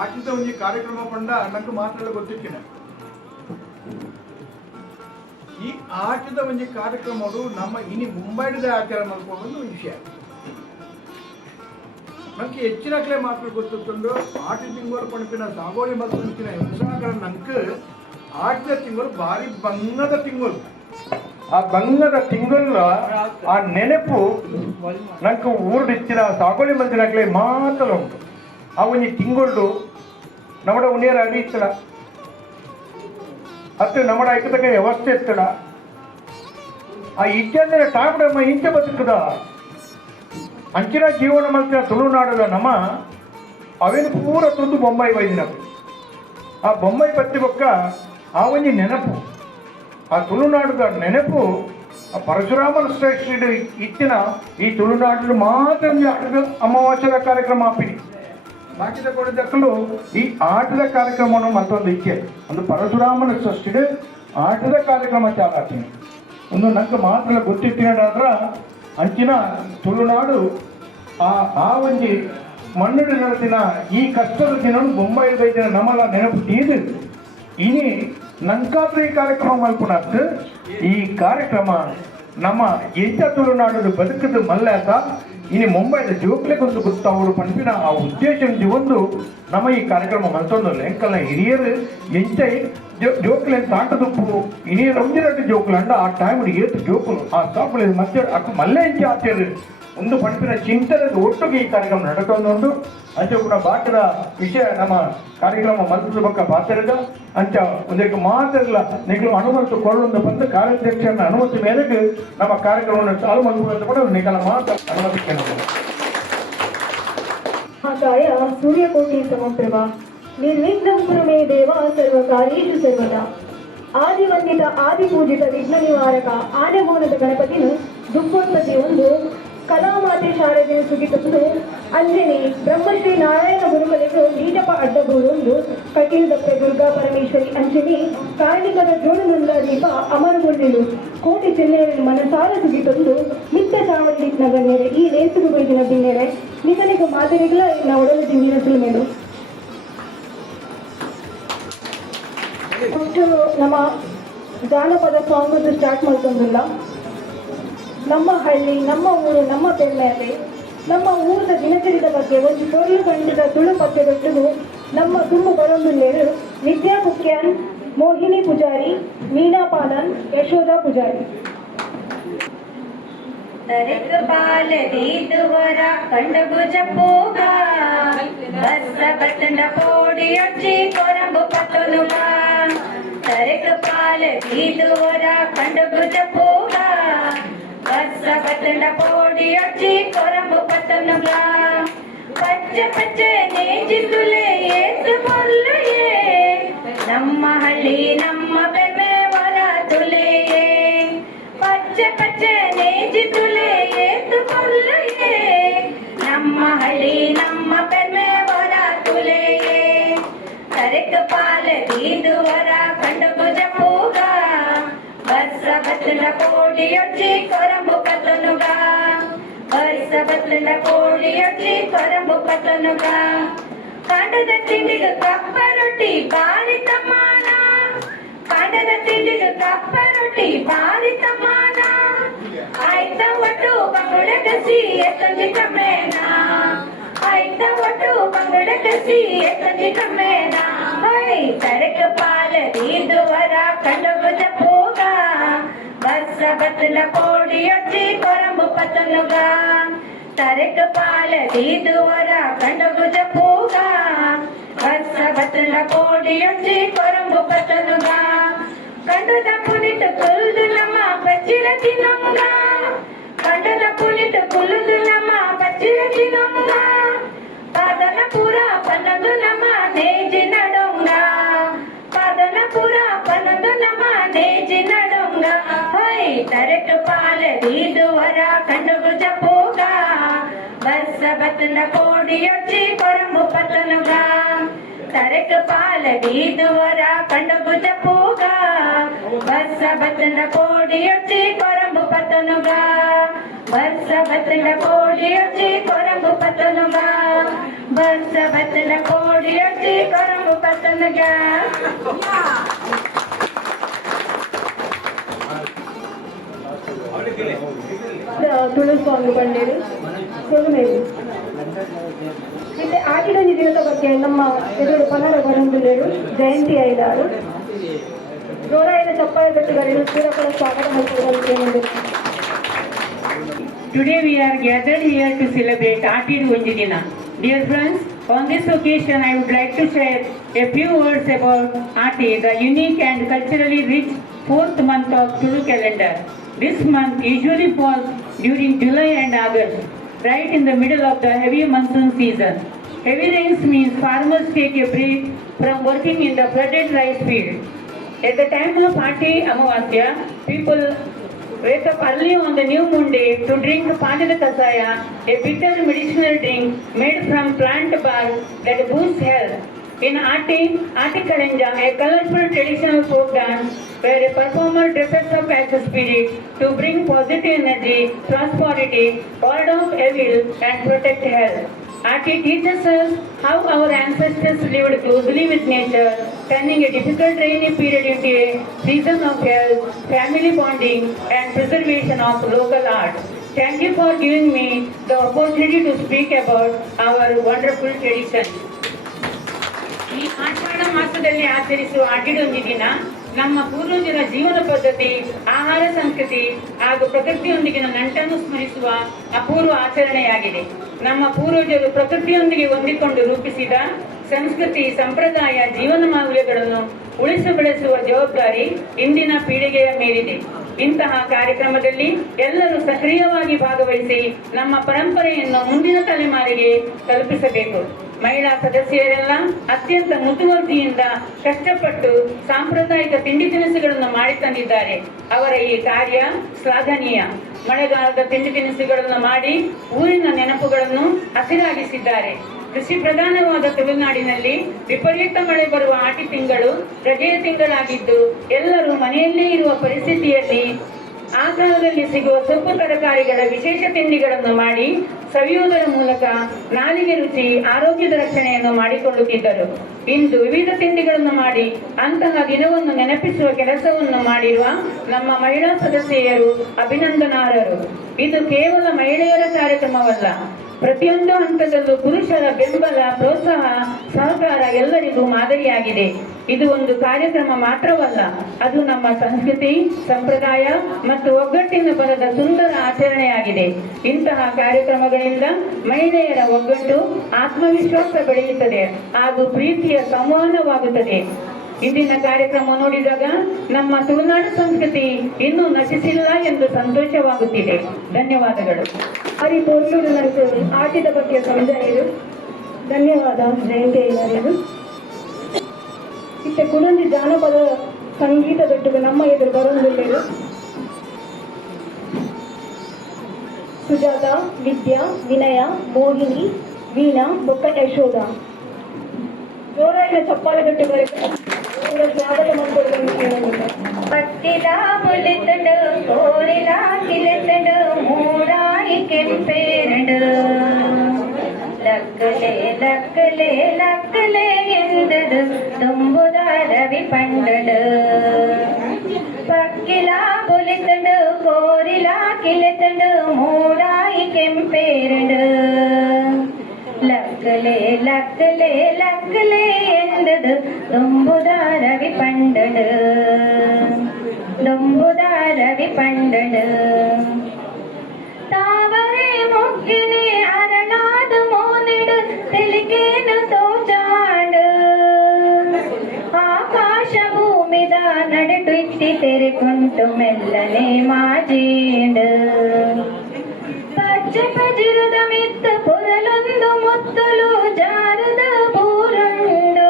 ಆಟಿದ ಒಂಜಿ ಕಾರ್ಯಕ್ರಮ ಪಂಡ ನಂಗೆ ಮಾತ್ರ ಗೊತ್ತಿಕ್ಕಿನ ಈ ಆಟದ ಒಂಜಿ ಕಾರ್ಯಕ್ರಮಗಳು ನಮ್ಮ ಇನಿ ಮುಂಬೈದ ಆಚಾರ ಮಾಡ್ಕೊಂಡು ವಿಷಯ ನಂಗೆ ಹೆಚ್ಚಿನಕ್ಲೆ ಮಾತ್ರ ಗೊತ್ತಿತ್ತು ಆಟಿ ತಿಂಗಳು ಪಣಪಿನ ಸಾಗೋಳಿ ಮಲ್ಪಂಚಿನ ಹಿಂಸಾಗಳ ನಂಗೆ ಆಟಿದ ತಿಂಗಳು ಭಾರಿ ಬಂಗದ ತಿಂಗಳು ಆ ಬಂಗದ ತಿಂಗಳ ಆ ನೆನಪು ನಂಗೆ ಊರ್ಡಿಚ್ಚಿನ ಸಾಗೋಳಿ ಮಂದಿನಾಗ್ಲೇ ಮಾತ್ರ ಉಂಟು ಆ ಒಂಜಿ ತಿಂಗಳು ನಮ್ಮಡ ಉಣಿಯರ ಅಡಿ ಇತ್ತಡ ಅತ್ತು ನಮ್ಮಡ ಐಕತಕ ವ್ಯವಸ್ಥೆ ಇತ್ತಡ ಆ ಇಜ್ಜಂದಿನ ಟಾಪಡಮ್ಮ ಇಂಚೆ ಬದುಕದ ಅಂಚಿನ ಜೀವನ ಮಲ್ಸಿನ ತುಳುನಾಡದ ನಮ್ಮ ಅವೇನು ಪೂರ ತುಂದು ಬೊಂಬೈ ಬೈದಿನ ಆ ಬೊಂಬೈ ಬತ್ತಿ ಬೊಕ್ಕ ಆ ಒಂಜಿ ನೆನಪು ಆ ತುಳುನಾಡದ ನೆನಪು ಆ ಪರಶುರಾಮನ ಶ್ರೇಷ್ಠ ಇತ್ತಿನ ಈ ತುಳುನಾಡು ಮಾತ್ರ ಆಟದ ಅಮಾವಾಸ್ಯದ ಕಾರ್ಯಕ್ರಮ ಆಪಿನಿ ಬಾಕಿದ ಕೊಡದಕ್ಕಲು ಈ ಆಟದ ಕಾರ್ಯಕ್ರಮವನ್ನು ಮತ್ತೊಂದು ಇಚ್ಛೆ ಒಂದು ಪರಶುರಾಮನ ಸೃಷ್ಟಿಗೆ ಆಟದ ಕಾರ್ಯಕ್ರಮ ಚಾಲಾಗ್ತೀನಿ ಒಂದು ನಂಗೆ ಮಾತ್ರ ಗೊತ್ತಿತ್ತಿನಾದ್ರ ಅಂಚಿನ ತುಳುನಾಡು ಆ ಒಂಜಿ ಮಣ್ಣುಡಿ ದಿನ ಈ ಕಷ್ಟದ ದಿನ ಬೊಂಬೈ ಬೈದಿನ ನಮ್ಮಲ್ಲ ನೆನಪು ತೀದು ಇನಿ ನಂಕಾತ್ರ ಈ ಕಾರ್ಯಕ್ರಮ ಮಲ್ಪುನತ್ತು ಈ ಕಾರ್ಯಕ್ರಮ ನಮ್ಮ ಎಂಚ ತುಳುನಾಡು ಬದುಕದ ಮಲ್ಲಾತ ಇನ್ನು ಮುಂಬೈದ ಜೋಕ್ಲೆಗೊಂದು ಗೊತ್ತವರು ಪಂಪಿನ ಆ ಉದ್ದೇಶ ಒಂದು ನಮ್ಮ ಈ ಕಾರ್ಯಕ್ರಮ ಮಲ್ತೊಂದು ಲೆಂಕಲ್ಲ ಹಿರಿಯರು ಎಂಚೈ ಜೋಕ್ಲೆ ತಾಂಟದುಪ್ಪು ಹಿರಿಯರು ಒಂದಿರಟ್ಟು ಜೋಕ್ಲು ಅಂಡ ಆ ಟೈಮ್ ಏತು ಜೋಕುಲು ಆ ಸಾಪುలు ಮತ್ತೆ ಅಕ್ಕ ಮಲ್ಲೆ ಎಂಚ ಆಚರು ಒಂದು ಪಂಪಿನ ಚಿಂತನದ ಒಟ್ಟಿಗೆ ಈ ಕಾರ್ಯಕ್ರಮ ನಡ್ಕೊಂಡೊಂದು ಅಂಚೆ ಕೂಡ ಬಾಕದ ವಿಷಯ ನಮ್ಮ ಕಾರ್ಯಕ್ರಮ ಮಲ್ಪದ ಬಕ್ಕ ಬಾತರದ ಅಂಚ ಒಂದಕ್ಕೆ ಮಾತ್ರಲ್ಲ ನಿಗಳು ಅನುಮತಿ ಕೊಳ್ಳೊಂದು ಬಂದು ಕಾರ್ಯಾಧ್ಯಕ್ಷರ ಅನುಮತಿ ಮೇರೆಗೆ ನಮ್ಮ ಕಾರ್ಯಕ್ರಮವನ್ನು ಚಾಲು ಮಾಡುವಂತ ಕೂಡ ನಿಗಲ ಮಾತ್ರ ಅನುಮತಿ ಕೇಳಬಹುದು. महाकाय सूर्यकोटि समप्रभा निर्विघ्नं कुरु मे देव सर्वकार्येषु सर्वदा आदिवन्दित आदिपूजित विघ्न निवारक आನೆಗೋಣದ ಗಣಪತಿನು ದುಃಖೋತ್ಪತ್ತಿ ಒಂದು ಕಲಾಮಾತೆ ಶಾರದೆಯ ಸುಗಿತಂದು ಅಂಜನಿ ಬ್ರಹ್ಮಶ್ರೀ ನಾರಾಯಣ ಗುರುಗಳಿಗೆ ನೀಟಪ ಅಡ್ಡಗೂಡೊಂದು ಕಟೀಲದಪ್ಪೆ ದುರ್ಗಾ ಪರಮೇಶ್ವರಿ ಅಂಜನಿ ಕಾರಣಿಕದ ಜೋಡುನುಲ್ಲ ದೀಪ ಅಮರಗೊಂಡಿಲು ಕೋಟಿ ಚೆನ್ನೆಯನ್ನು ಮನಸಾರ ಸುಗಿತಂದು ಮಿತ್ತ ಚಾವಡಿ ನಗನೇರೆ ಈ ನೇಸರು ಬೈದಿನ ಬಿನ್ನೆರೆ ನಿಗನಿಗ ಮಾದರಿಗಳ ನಾವು ಒಡಲ ಜಿಂಗಿನ ಸುಲ್ಮೇಲು ಫಸ್ಟ್ ನಮ್ಮ ಜಾನಪದ ಸಾಂಗ್ ಸ್ಟಾರ್ಟ್ ಮಾಡ್ಕೊಂಡಿಲ್ಲ. ನಮ್ಮ ಹಳ್ಳಿ ನಮ್ಮ ಊರು ನಮ್ಮ ಬೆನ್ನೆಲೆ ನಮ್ಮ ಊರದ ದಿನಚರಿದ ಬಗ್ಗೆ ಒಂದು ತೊರಲು ಕಂಡಿದ ತುಳು ಪದ್ಯದೊಟ್ಟಿಗೂ ನಮ್ಮ ತುಂಬು ಬರೊಂದುಲ್ಲೇರು ವಿದ್ಯಾ ಕುಕ್ಯಾನ್, ಮೋಹಿನಿ ಪೂಜಾರಿ, ಮೀನಾ ಪಾಲನ್, ಯಶೋಧ ಪೂಜಾರಿ. ತರೆಕ್ ಪಾಲದೀದುವರ ಕಂಡಭುಜ ಪೂಗ ಬಸ್ಸ ಬತ್ತಂಡ ಪೋಡಿಯೊಚ್ಚಿ ಕೊರಂಬು ಪತ್ತೊಲುಗ ತರೆಕ್ ಪಾಲದೀದುವರ ಕಂಡಭುಜ ಪೂಗ ಬಸ್ಸ ಬತ್ತಂಡ ಪೋಡಿಯೊಚ್ಚಿ ಕೊರಂಬು ಪತ್ತೊಲುಗ ಪಚ್ಚ ಪಚ್ಚೆ ನೇಜಿಸುಲೆ ಏಸು ಕೊಲ್ಲುಯೇ ನಮ್ಮ ಹಳ್ಳಿ ನಮ್ಮ ಬೆಮ್ಮೆ ವರ ತುಲೆಯೇ ಪಚ್ಚೆ ಪಚ್ಚೆ ನೇಜಿಸುಲೆ ಏಸು ಕೊಲ್ಲುಯೇ ನಮ್ಮ ಹಳ್ಳಿ ನಮ್ಮ ಬೆಮ್ಮೆ ವರ ತುಲೆಯೇ ಕರೆಕ್ ಪಾಲದೀದುವರ ಕಂಡುಭುಜ ಪೂಗ ಬಸ್ಸ ಬತ್ತಲ ಕೋಡಿಯೊಚ್ಚಿ ಕೊರಂಬು ಪತ್ತನುಗ ಬಸ್ಸ ಬತ್ತಲ ಕೋಡಿಯೊಚ್ಚಿ ಕೊರಂಬು ಪತ್ತನುಗ ಕಾಂಡದ ತಿಂಡಿಗೆ ಕಪ್ಪ ರೊಟ್ಟಿ ಬಾರಿ ತಮ್ಮಾನ ಕಾಂಡದ ತಿಂಡಿಗೆ ಕಪ್ಪ ರೊಟ್ಟಿ ಬಾರಿ ತಮ್ಮಾನ ಆಯ್ತ ಒಟ್ಟು ಬಂಗುಡ ಕಸಿ ಎತ್ತಂಜಿ ಕಮ್ಮೇನ ಆಯ್ತ ಒಟ್ಟು ಬಂಗುಡ ಕಸಿ ಎತ್ತಂಜಿ ಕಮ್ಮೇನ ಹೈ ತರಕ ಪಾಲದೀದುವರ ಕಂಡುಭುಜ ಪೂಗ ಬಸ್ಸ ಬತ್ತಲ ಕೋಡಿಯೊಚ್ಚಿ ಕೊರಂಬು ಪತ್ತನುಗ ತರಕ ಪಾಲದೀದುವರ ಕಂಡುಭುಜ ಪೂಗ ಬಸ್ಸ ಬತ್ತಲ ಕೋಡಿಯೊಚ್ಚಿ ಕೊರಂಬು ಪತ್ತನುಗ ಕಂಡದ ಪುನಿಟ್ಟು ಕುಲ್ದು ನಮ್ಮ ಬಚ್ಚಿರ ತಿನ್ನೊಂಗ ಕಂಡದ ಪುನಿಟ್ಟು ಕುಲ್ದು ನಮ್ಮ ಬಚ್ಚಿರ ತಿನ್ನೊಂಗ ಪಾದನ ಪುರ ಪನ್ನದು ನಮ್ಮ ನೇಜಿ ನಡೊಂಗ ಪಾದನ ಪುರ ಪನ್ನದು ನಮ್ಮ ನೇಜಿ ನಡೊಂಗ ಹೈ ತರಕ ಪಾಲದೀದುವರ ಕಂಡುಭುಜ ಪೂಗ ಬಸ್ಸ ಬತ್ತಲ ಕೋಡಿಯೊಚ್ಚಿ ಕೊರಂಬು ಪತ್ತನುಗ ತರಕ ಪಾಲದೀದುವರ ಕಂಡುಭುಜ ಪೂಗ ಬಸ್ಸ ಬತ್ತಲ ಕೋಡಿಯೊಚ್ಚಿ ಕೊರಂಬು ಪತ್ತನುಗ ಬಸ್ಸ ಬತ್ತಲ ಕೋಡಿಯೊಚ್ಚಿ ಕೊರಂಬು ಪತ್ತನುಗ ಬಸ್ಸ ಬತ್ತನ ಕೋಡಿ ಅಜ್ಜಿ ಕೊರಂಬು ಪತ್ತನಗ ತುಳು ಸಾಂಗ್ ಬಂದಿರು ಸೊಲುಮೇರು ಮತ್ತೆ ಆಟಿಡೊಂಜಿ ದಿನದ ಬಗ್ಗೆ ನಮ್ಮ ಎದುರು ಕನ್ನಡ ಬರಂದುಲ್ಲೇರು ಜಯಂತಿ ಐದಾರು ಜೋರಾಯಿನ ಚಪ್ಪಾಳೆ ಬೆಟ್ಟುಗರಿನ ಸೂರಕಳ ಸ್ವಾಗತ ಮಾಡ್ತಿದ್ದಾರೆ. Today we are gathered here to celebrate Aatidu Onjidina. Dear friends, on this occasion I would like to share a few words about Aati, the unique and culturally rich fourth month of Tulu calendar. This month usually falls during July and August, right in the middle of the heavy monsoon season. Heavy rains means farmers take a break from working in the flooded rice field. At the time of Aati Amavasya, people wake up early on the new moon day to drink Panjada Kasaya, a bitter medicinal drink made from plant bark that boosts health. In Aati Kalanja, a colorful traditional folk dance where a performer dresses up as a spirit to bring positive energy, prosperity, ward off evil and protect health. Aati teaches us how our ancestors lived closely with nature, turning a difficult rainy period into a season of health, family bonding and preservation of local art. Thank you for giving me the opportunity to speak about our wonderful traditions. ಈ ಆಷಾಢ ಮಾಸದಲ್ಲಿ ಆಚರಿಸುವ ಆಟಿಡೊಂಜಿ ದಿನ ನಮ್ಮ ಪೂರ್ವಜರ ಜೀವನ ಪದ್ಧತಿ, ಆಹಾರ ಸಂಸ್ಕೃತಿ ಹಾಗೂ ಪ್ರಕೃತಿಯೊಂದಿಗಿನ ನಂಟನ್ನು ಸ್ಮರಿಸುವ ಅಪೂರ್ವ ಆಚರಣೆಯಾಗಿದೆ. ನಮ್ಮ ಪೂರ್ವಜರು ಪ್ರಕೃತಿಯೊಂದಿಗೆ ಹೊಂದಿಕೊಂಡು ರೂಪಿಸಿದ ಸಂಸ್ಕೃತಿ, ಸಂಪ್ರದಾಯ, ಜೀವನ ಮೌಲ್ಯಗಳನ್ನು ಉಳಿಸಿ ಬೆಳೆಸುವ ಜವಾಬ್ದಾರಿ ಇಂದಿನ ಪೀಳಿಗೆಯ ಮೇಲಿದೆ. ಇಂತಹ ಕಾರ್ಯಕ್ರಮದಲ್ಲಿ ಎಲ್ಲರೂ ಸಕ್ರಿಯವಾಗಿ ಭಾಗವಹಿಸಿ ನಮ್ಮ ಪರಂಪರೆಯನ್ನು ಮುಂದಿನ ತಲೆಮಾರಿಗೆ ತಲುಪಿಸಬೇಕು. ಮಹಿಳಾ ಸದಸ್ಯರೆಲ್ಲ ಅತ್ಯಂತ ಮುತುವರ್ಜಿಯಿಂದ ಕಷ್ಟಪಟ್ಟು ಸಾಂಪ್ರದಾಯಿಕ ತಿಂಡಿ ತಿನಿಸುಗಳನ್ನು ಮಾಡಿ ತಂದಿದ್ದಾರೆ. ಅವರ ಈ ಕಾರ್ಯ ಶ್ಲಾಘನೀಯ. ಮಳೆಗಾಲದ ತಿಂಡಿ ತಿನಿಸುಗಳನ್ನು ಮಾಡಿ ಊರಿನ ನೆನಪುಗಳನ್ನು ಹಸಿರಾಗಿಸಿದ್ದಾರೆ. ಕೃಷಿ ಪ್ರಧಾನವಾದ ತುಳುನಾಡಿನಲ್ಲಿ ವಿಪರೀತ ಮಳೆ ಬರುವ ಆಟಿ ತಿಂಗಳು ರಜೆಯ ತಿಂಗಳಾಗಿದ್ದು ಎಲ್ಲರೂ ಮನೆಯಲ್ಲೇ ಇರುವ ಪರಿಸ್ಥಿತಿಯಲ್ಲಿ ಆ ಕಾಲದಲ್ಲಿ ಸಿಗುವ ಸೊಪ್ಪು ತರಕಾರಿಗಳ ವಿಶೇಷ ತಿಂಡಿಗಳನ್ನು ಮಾಡಿ ಸವಿಯುವುದರ ಮೂಲಕ ನಾಲಿಗೆ ರುಚಿ, ಆರೋಗ್ಯದ ರಕ್ಷಣೆಯನ್ನು ಮಾಡಿಕೊಳ್ಳುತ್ತಿದ್ದರು. ಇಂದು ವಿವಿಧ ತಿಂಡಿಗಳನ್ನು ಮಾಡಿ ಅಂತಹ ದಿನವನ್ನು ನೆನಪಿಸುವ ಕೆಲಸವನ್ನು ಮಾಡಿರುವ ನಮ್ಮ ಮಹಿಳಾ ಸದಸ್ಯರು ಅಭಿನಂದನಾರ್ಹರು. ಇದು ಕೇವಲ ಮಹಿಳೆಯರ ಕಾರ್ಯಕ್ರಮವಲ್ಲ, ಪ್ರತಿಯೊಂದು ಹಂತದಲ್ಲೂ ಪುರುಷರ ಬೆಂಬಲ, ಪ್ರೋತ್ಸಾಹ, ಸಹಕಾರ ಎಲ್ಲರಿಗೂ ಮಾದರಿಯಾಗಿದೆ. ಇದು ಒಂದು ಕಾರ್ಯಕ್ರಮ ಮಾತ್ರವಲ್ಲ, ಅದು ನಮ್ಮ ಸಂಸ್ಕೃತಿ, ಸಂಪ್ರದಾಯ ಮತ್ತು ಒಗ್ಗಟ್ಟಿನ ಬಲದ ಸುಂದರ ಆಚರಣೆಯಾಗಿದೆ. ಇಂತಹ ಕಾರ್ಯಕ್ರಮಗಳಿಂದ ಮಹಿಳೆಯರ ಒಗ್ಗಟ್ಟು, ಆತ್ಮವಿಶ್ವಾಸ ಬೆಳೆಯುತ್ತದೆ ಹಾಗೂ ಪ್ರೀತಿಯ ಸಂವಹನವಾಗುತ್ತದೆ. ಇಂದಿನ ಕಾರ್ಯಕ್ರಮ ನೋಡಿದಾಗ ನಮ್ಮ ತುಳುನಾಡು ಸಂಸ್ಕೃತಿ ಇನ್ನೂ ನಶಿಸಿಲ್ಲ ಎಂದು ಸಂತೋಷವಾಗುತ್ತಿದೆ. ಧನ್ಯವಾದಗಳು. ಹರಿ ಪೊರ್ಲೂರು ನಡೆಸಲು ಆಟಿದ ಬಗ್ಗೆ ಸಮಜಾಯಿರು. ಧನ್ಯವಾದ ಜಯಂತಿ ಐದಾರು. ಇತ್ತೆ ಕುಡೊಂದು ಜಾನಪದ ಸಂಗೀತದೊಟ್ಟಿಗೆ ನಮ್ಮ ಎದುರು ಬರೋದಿಲ್ಲೇರು ಸುಜಾತ, ವಿದ್ಯಾ, ವಿನಯ, ಮೋಹಿನಿ, ವೀಣಾ, ಬೊಕ್ಕ ಯಶೋಧ. ಜೋರಾಯಿನ ಚಪ್ಪಾಳೆದೊಟ್ಟಿಗೆ ಸ್ವಾಗತ ಮಾಡಿಕೊಳ್ಳಲು ಪಟ್ಟಿಲ ಮುಳಿತಡು ಕೋರಿಲ ಕಿಲೆತಡು ಮೂಡಾಯಿ ಕೆಂಪೇರಡು ಲಕ್ಕಲೆ ಲಕ್ಕಲೆ ಲಕ್ಕಲೆ ಎಂದದು ತುಂಬುದ ರವಿ ಪಂಡಡು ಪಕ್ಕಿಲ ಮುಳಿತಡು ಕೋರಿಲ ಕಿಲೆತಡು ಮೂಡಾಯಿ ಕೆಂಪೇರಡು ಲಕ್ಕಲೆ ಲಕ್ಕಲೆ ಲಕ್ಕಲೆ ಎಂದದು ತುಂಬುದ ರವಿ ಪಂಡಡು ತುಂಬುದ ರವಿ ಪಂಡಡು ತಾವರೆ ಮುಗ್ಗಿನೆ ಅರಳಾದ ಮೋನೆಡು ತೆಲಿಗೇನು ತೋಜಾಡು ಆಕಾಶ ಭೂಮಿದ ನಡೆಟು ಇಟ್ಟಿ ತೆರೆಕೊಂಟು ಮೆಲ್ಲನೆ ಮಾಜೀಡು ಪಚ್ಚೆ ಪಜಿರದ ಮಿತ್ತ ಪೊರಲೊಂದು ಮುತ್ತಲು ಜಾರದ ಬೂರಂಡು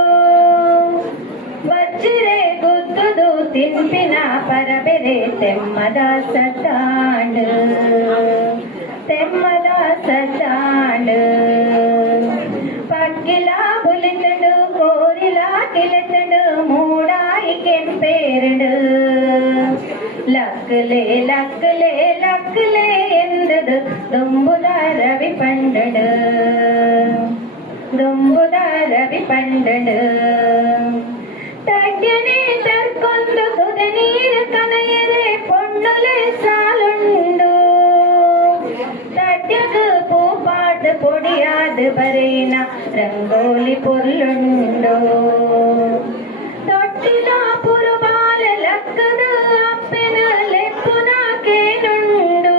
ವಜ್ಜಿರೆ ಗುದ್ದುದು ತಿಂಪಿನ ಪರಬೆರೆ ತೆಮ್ಮದ ಸತಾಂಡು ತೆಮ್ಮದ ಸತಾಂಡು ಪಕ್ಕಿಲ ಬುಲಿತಡು ಕೋರಿಲ ಕಿಲೆತಡು ಮೂಡಾಯಿ ಕೆಂಪೇರಡು ಲಕ್ಕಲೆ ಲಕ್ಕಲೆ ಲಕ್ಕಲೆ ಎಂದದು ತುಂಬುದ ರವಿ ಪಂಡಡು ಪಂಡಡು ತಡ್ಯನೆ ತರ್ಕೊಂದು ತುದೆ ನೀರು ಕನಯರೆ ಪೊಣ್ಣುಲೆ ಸಾಲುಂಡು ತಡ್ಯಗ പൂപ്പാട്ട് പൊടിയാത് പറയുന്ന ರಂಗೋಲಿ പൊരുളുണ്ടോ തൊട്ടില പുറപാല ലക്കത് അപ്പന ലെപ്പുനാക്കേനുണ്ടോ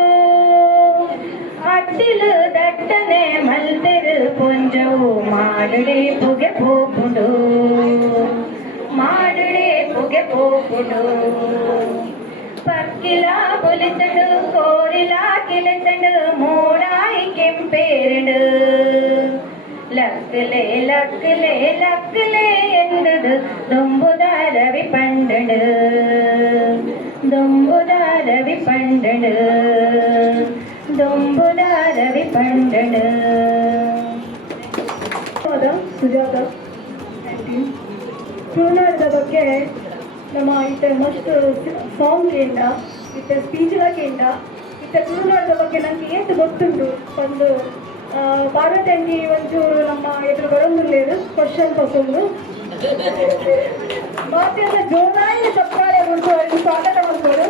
അട്ടില് ദട്ടനെ മൽതെര് പൊഞ്ചവു മാടുടെ പുകെ പോക്കുണ്ടോ മാടുടെ പുകെ പോക്കുണ്ടോ പക്കില പൊലിച്ചണ്ട് കോരില കിളച്ചണ്ട് മോടായി കെമ്പേരണ്ട് ലക്കിലെ ലക്കിലെ ലക്കിലെ എന്തത് ദൊമ്പുദാരവി പണ്ടട് ദൊമ്പുദാരവി പണ്ടട് ದೊಂಬುದಾರವಿ ಪಂಡಡು ಸುಜಾತ ತುಳುನಾಡದ ಬಗ್ಗೆ ನಮ್ಮ ಇತ್ತೆ ಮಸ್ತ್ ಸಾಂಗ್ ಕೇಂದ್ರ ಇತ್ತೆ ಸ್ಪೀಚ್ಲ ಕೇಂದ್ರ ಇತ್ತೆ ತುಳುನಾಡದ ಬಗ್ಗೆ ನನಗೆ ಏನು ಗೊತ್ತುಂಟು ಒಂದು ಪಾರ್ವತಿ ಒಂಚೂರು ನಮ್ಮ ಎದುರು ಬರೋದಿಲ್ಲ ಕ್ವಶನ್ ಪಸಂದು ಮಾತೆಲ್ಲ ಜೋರಾಗಿ ತಪ್ಪಾಳೆ ಉಂಟು ಅಲ್ಲಿ ಸ್ವಾಗತ ಮಾಡ್ಬೋದು.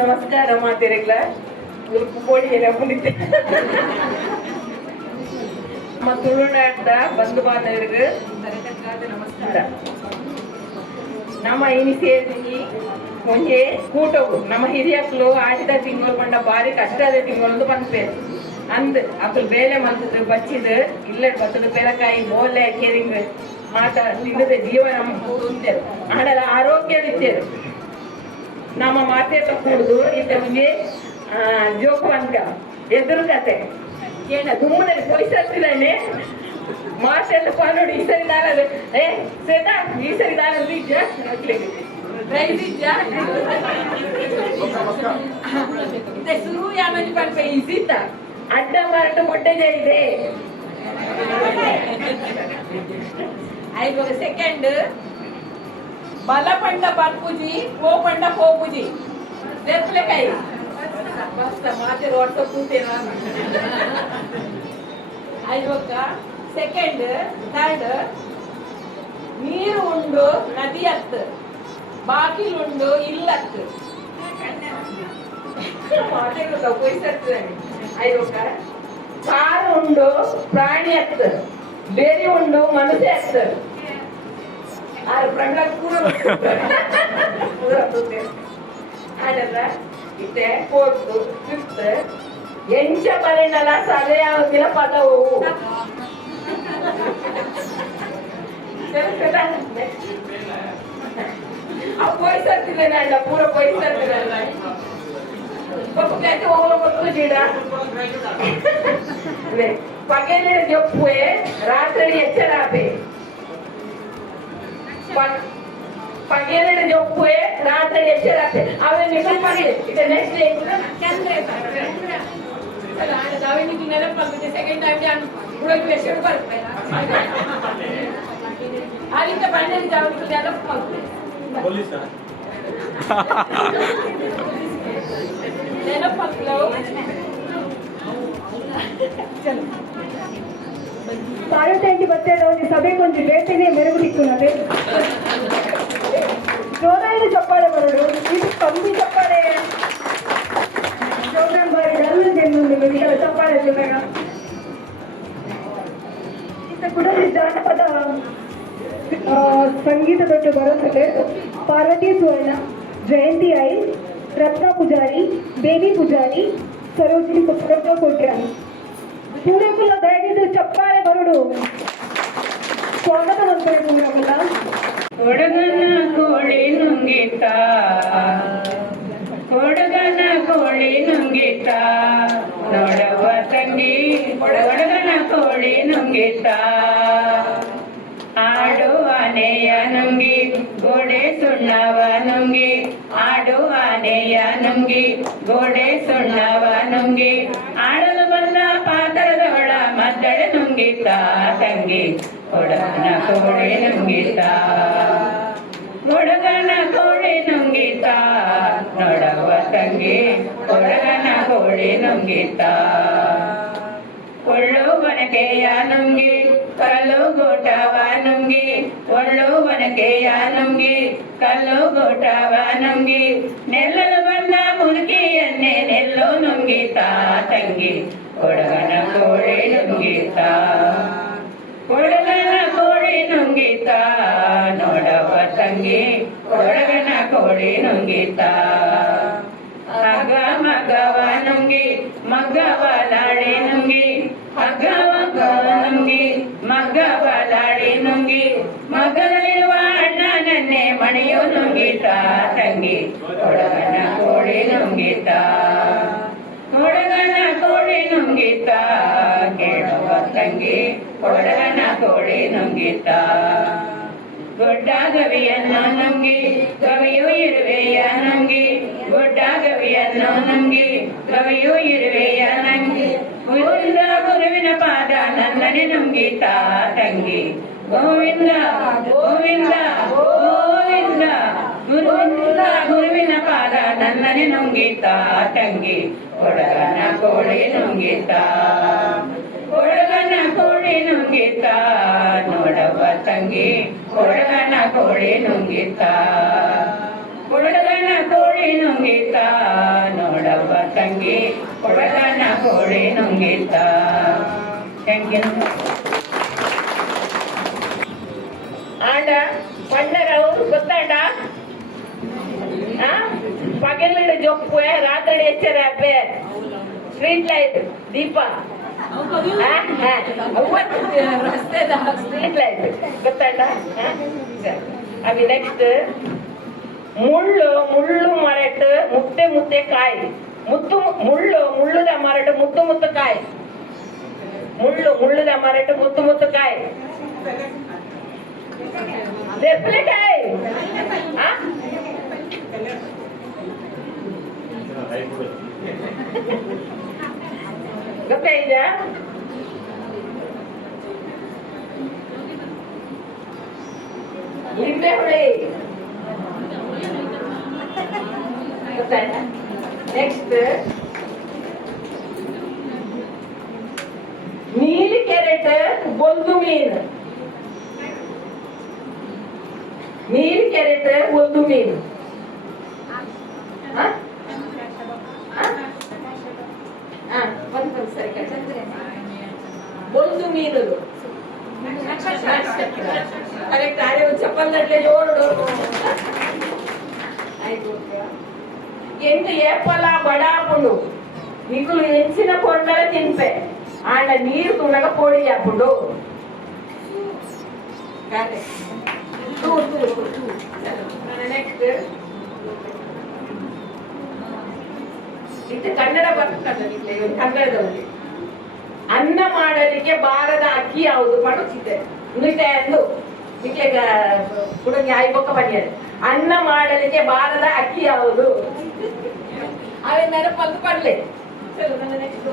ನಮಸ್ಕಾರ ಮಾತಿರಲ್ಲ ಗೋಡಿ ಎಲ್ಲ ಬಂದಿದ್ದೆ ನಮ್ಮ ತುಳುನಾಡ ಬಂಧು ಬಾಂಧವರಿಗೆ ನಮಸ್ಕಾರ. ನಮ್ಮ ಇನಿ ಸೇರಿ ಮುಂಚೆ ಕೂಟವು ನಮ್ಮ ಹಿರಿಯಕ್ಕಳು ಆಡಿದ ತಿಂಗಳು ಬಂಡ ಭಾರಿ ಕಷ್ಟದ ತಿಂಗಳು ಬಂದ್ಬೇಕು ಅಂದ್ ಅಕ್ಕಳು ಬೇಳೆ ಮಂತದ್ದು ಬಚ್ಚಿದು ಇಲ್ಲ ಬತ್ತದು ಬೆಲಕಾಯಿ ಬೋಲೆ ಕೇರಿಂಗ್ ಮಾತ ತಿನ್ನದ ಜೀವನ ತುಂಬ್ತೇವೆ ಹಣದ ಆರೋಗ್ಯವಿದ್ದೇವೆ. ನಮ್ಮ ಮಾತೆ ತಕ್ಕುದು ಇದ್ದ ಮುಂದೆ ಜೋಕು ಅಂತ ಎದುರು ಕತೆ ಏನ ದುಮ್ಮದಲ್ಲಿ ಪೊಯ್ಸತ್ತಿದ್ದಾನೆ ಮಾತೆಲ್ಲ ಪಾಲೋಡು ಈ ಸರಿ ದಾನದ ಸೇತಾ ಈ ಸರಿ ದಾನದ ಇಜ್ಜ ಪ್ರೈಸ್ ಇಜ್ಜ ಶುರು ಯಾಮಲ್ಲಿ ಪಂಪ ಈಸಿತ್ತ ಅಡ್ಡ ಮಾರಟ ಮೊಟ್ಟೆಜೆ ಇದೆ ಐದು ಸೆಕೆಂಡ್ ಬಲ ಪಂಡ ಬರ್ಪುಜಿ ಕೋ ಪಂಡ ಹೋಪುಜಿ ತೆರ್ಲೆ ಕೈ ಬಸ್ತ ಮಾತೆ ರೋಡ್ ಕೂತೇನ ಐವಕ್ಕ ಸೆಕೆಂಡ್ ಥರ್ಡ್ ನೀರು ಉಂಡು ನದಿ ಹತ್ತು ಬಾಕಿಲು ಉಂಡು ಇಲ್ಲತ್ತು ಮಾತೆ ಕೊಯ್ಸರ್ತದೆ ಐವಕ್ಕ ಕಾರು ಉಂಡು ಪ್ರಾಣಿ ಹತ್ತು ಬೇರೆ ಉಂಡು ಮನುಷ್ಯ ಹತ್ತು ಆರು ಪ್ರಮಲ ಅದಲ್ಲ ಇತ್ತೆ ಫೋರ್ತ್ ಫಿಫ್ತ್ ಎಂಚ ಬರೆನಲ್ಲ ಸರಿಯಾಗಿಲ್ಲ ಪದವು ಪೊಯ್ಸರ್ತಿದ್ದೇನೆ ಅಲ್ಲ ಪೂರ ಪೊಯ್ಸರ್ತಿದ್ದಲ್ಲ ಹೋಗೋ ಗೊತ್ತು ಗಿಡ ಪಗೆಲಿನ ಜೊಪ್ಪುವೆ ರಾತ್ರಿ ಎಚ್ಚರಾಪೆ ಪಗೆಲಿನ ಜೊಪ್ಪುವೆ ರಾತ್ರಿ ಎಚ್ಚರಾಪೆ ಅವೇ ನಿಮಗೆ ಪಗೆ ಇದು ನೆಕ್ಸ್ಟ್ ಅವನಿಗೆ ನೆನಪಾಗುತ್ತೆ ಸೆಕೆಂಡ್ ಟೈಮ್ ಹುಡುಗಿ ಎಷ್ಟು ಬರುತ್ತೆ ಅಲ್ಲಿಂದ ಬಂದಿದ್ದ ಅವನಿಗೆ ನೆನಪಾಗುತ್ತೆ ಪಾರ್ವತಿ ಬರ್ತೇವೆ ಒಂದು ಸಭೆಗೊಂದು ಬೇಟೆಗೆ ಮೆರಗುಲಿಕ್ಕು ನವೆ ಜೋರಾಗಿ ಚಪ್ಪಾಳೆ ಬರೋದು ಇದು ಕಮ್ಮಿ ಚಪ್ಪಾಳೆ ಪ್ರೋಗ್ರಾಮ್ ಬಾರಿ ಎಲ್ಲ ನಿಮಗೆ ಚಪ್ಪಾಳೆ ಬೇಗ ಇಂಥ ಕೂಡ ಜಾನಪದ ಸಂಗೀತದೊಟ್ಟು ಬರುತ್ತದೆ. ಪಾರ್ವತಿ ಸುವರ್ಣ, ಜಯಂತಿ ಐ, ರತ್ನ ಪೂಜಾರಿ, ಬೇಬಿ ಪೂಜಾರಿ, ಸರೋಜಿನಿ ಪುಸ್ತಕ ಕೊಟ್ಟಾರಿ ಪೂರಕುಲ ದಯವಿಟ್ಟು ಚಪ್ಪಾಳೆ ಬರಡು ಸ್ವಾಗತ ಮಾಡ್ತಾರೆ ಪೂರಕುಲ. ಕೊಡಗನ ಕೋಳಿ ನುಂಗಿತ ಕೊಡಗನ ಕೋಳಿ ನುಂಗಿತ ನೋಡವ ತಂಗಿ ಕೊಡಗನ ಕೋಳಿ ನುಂಗಿತ ಆಡು ಆನೆಯ ನುಂಗಿ ಗೋಡೆ ಸುಣ್ಣವ ನುಂಗಿ ಆಡು ಆನೆಯ ನುಂಗಿ ಗೋಡೆ ಸುಣ್ಣವ ನುಂಗಿ ಆಡಲು ಬಂದ ಪಾತ್ರದೊಳ ಮದ್ದಳೆ ನುಂಗಿತ ತಂಗಿ ಕೊಡಗನ ಕೋಳಿ ನುಂಗಿತ ಕೊಡಗನ ಕೋಳಿ ನುಂಗಿತ ನೋಡವ ತಂಗಿ ಕೊಡಗನ ಕೋಳಿ ಕೋಳಿ ನುಂಗಿತ ಒಳ್ಳುವನಕೆಯ ನುಂಗಿ ಕಲ್ಲು ಗೋಟವ ನುಂಗಿ ಒಳ್ಳುವನಕೆಯ ನುಂಗಿ ಕಲ್ಲು ಗೋಟವ ನುಂಗಿ ನೆಲ್ಲಲು ಬಂದ ಮುದುಕಿಯನ್ನೇ ನೆಲ್ಲು ನುಂಗಿತ ತಂಗಿ ಕೊಡಗನ ಕೋಳಿ ನುಂಗಿತ ಕೊಡಗನ ಕೋಳಿ ನುಂಗಿತ ನೋಡವ ತಂಗಿ ಕೊಡಗನ ಕೋಳಿ ನುಂಗಿತ ಹಗ್ಗ ಮಗವ ನುಂಗಿ ಮಗ್ಗವ ಲಾಡಿ ನುಂಗಿ ಹಗ್ಗ ಮಗವ ನುಂಗಿ ಮಗ್ಗವ ಲಾಡಿ ನುಂಗಿ ಮಗ್ಗದಲ್ಲಿರುವ ಅಣ್ಣನನ್ನೇ ಮಣಿಯು ನುಂಗಿತ ತಂಗಿ ಕೊಡಗನ ಕೋಳಿ ನುಂಗಿತ ಕೊಡಗನ ಕೋಳಿ ನುಂಗಿತ ಕೇಳುವ ತಂಗಿ ಕೊಡಗನ ಕೋಳಿ ನುಂಗಿತ ದೊಡ್ಡ ಗವಿಯನ್ನು ನುಂಗಿ ಗವಿಯು ಇರುವೆಯ ನುಂಗಿ ದೊಡ್ಡ ಗವಿಯನ್ನು ನುಂಗಿ ಗವಿಯು ಇರುವೆಯ ನಂಗಿ ಗೋವಿಂದ ಗುರುವಿನ ಪಾದ ನನ್ನನೆ ನುಂಗಿತ ತಂಗಿ ಗೋವಿಂದ ಗೋವಿಂದ ಗೋವಿಂದ ಗುರುವಿಂದ ಗುರುವಿನ ಪಾದ ನನ್ನನೆ ನುಂಗಿತ ತಂಗಿ ಕೊಡಗನ ಕೋಳಿ ನುಂಗಿತ ಕೊಡಗನ ಕೋಳಿ ನುಂಗಿತ ನೋಡವ ತಂಗಿ ಕೊಡಗನ ಕೋಳಿ ನುಂಗಿತ ಕೊಡಗನ ಕೋಳಿ ನುಂಗಿತ ನೋಡವ ತಂಗಿ ಕೊಡಗನ ಕೋಳಿ ನುಂಗಿತ ಥ್ಯಾಂಕ್ ಯು ಆಂಡ ಪಂಡರವರು ಗೊತ್ತಾಂಡ ಪಗಲಿಡು ಜೊಪ್ಪು ರಾತ್ರಿ ಎಚ್ಚರ ಹಬ್ಬೆ ಸ್ಟ್ರೀಟ್ ಲೈಟ್ ದೀಪ ಸ್ಟ್ರೀಟ್ ಲೈಟ್ ಗೊತ್ತಾಂಡ ಅವಿ ನೆಕ್ಸ್ಟ್ ಮುಳ್ಳು ಮುಳ್ಳು ಮರಟ್ ಮುತ್ತೆ ಮುತ್ತೆ ಕಾಯಿ ಮುತ್ತು ಮುಳ್ಳು ಮುಳ್ಳುದ ಮರಟ್ ಮುತ್ತು ಮುತ್ತು ಕಾಯಿ ಮುಳ್ಳು ಮುಳ್ಳುದ ಮರಟ್ ಮುತ್ತು ಮುತ್ತು ಕಾಯಿ ದೆಪ್ಪಲೆಕಾಯಿ ಗೊತ್ತಾಯ್ತಾ ಲಿಂಬೆ ಹುಳಿ ಗೊತ್ತಾಯ್ತಾ ನೆಕ್ಸ್ಟ್ ನೀಲಿ ಕ್ಯಾರೆಟ್ ಬೊಂದು ಮೀನು ನೀಲಿ ಕ್ಯಾರೆಟ್ ಒಂದು ಮೀನು ಒಂದು ಮೀನು ಕರೆಕ್ಟ್ ಆರೆ ಚಪ್ಪಲ್ದಟ್ಲೆ ಜೋಡು ಎಂಟು ಏಪಲ ಬಡಾಪುಂಡು ನಿಗುಲು ಎಂಚಿನ ಕೊಂಡಲ ತಿನ್ಪೆ ಆಂಡ ನೀರು ತುಣಗ ಪೊಡಿ ಹಾಪುಂಡು ನೆಕ್ಸ್ಟ್ ಇದು ಕನ್ನಡ ಬರ್ತದೆ ಕನ್ನಡದಲ್ಲಿ ಅನ್ನ ಮಾಡಲಿಕ್ಕೆ ಬಾರದ ಅಕ್ಕಿ ಯಾವುದು ಪಡುತ್ತಿದ್ದೆ ನುಯ್ತೆ ಅಂದು ನಿಕ್ಕೆ ಹುಡುಗಿ ಆಯ್ಬೊಕ್ಕ ಬನ್ನಿಯದು ಅನ್ನ ಮಾಡಲಿಕ್ಕೆ ಬಾರದ ಅಕ್ಕಿ ಯಾವುದು ಅವೇ ನೆನಪಂದು ಪಡ್ಲೆ ನೆಕ್ಸ್ಟ್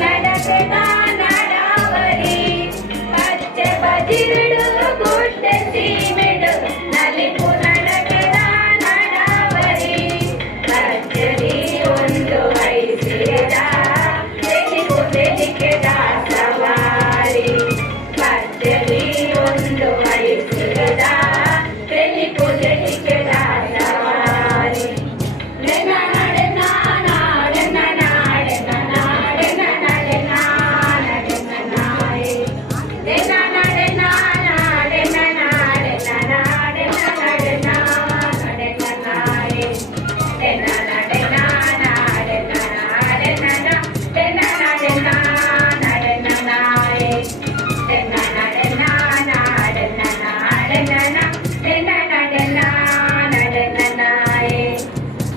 ನಡತೆನ ನಡವರಿ ಪಚ್ಚೆ ಬದಿರುಡು ಗುಡ್ಡ ಸೀಮೆಡು ನಲಿಪು ನಡತೆನ ನಡವರಿ ಕಚ್ಚರಿ ಒಂದು ವಯಸ್ಸಿದ ತೆಲಿಪು ತೆಲಿಕೆದ ಸವಾರಿ ಕಚ್ಚರಿ ಒಂದು ವಯಸ್ಸಿದ ತೆಲಿಪು ತೆಲಿಕೆದ ಸವಾರಿ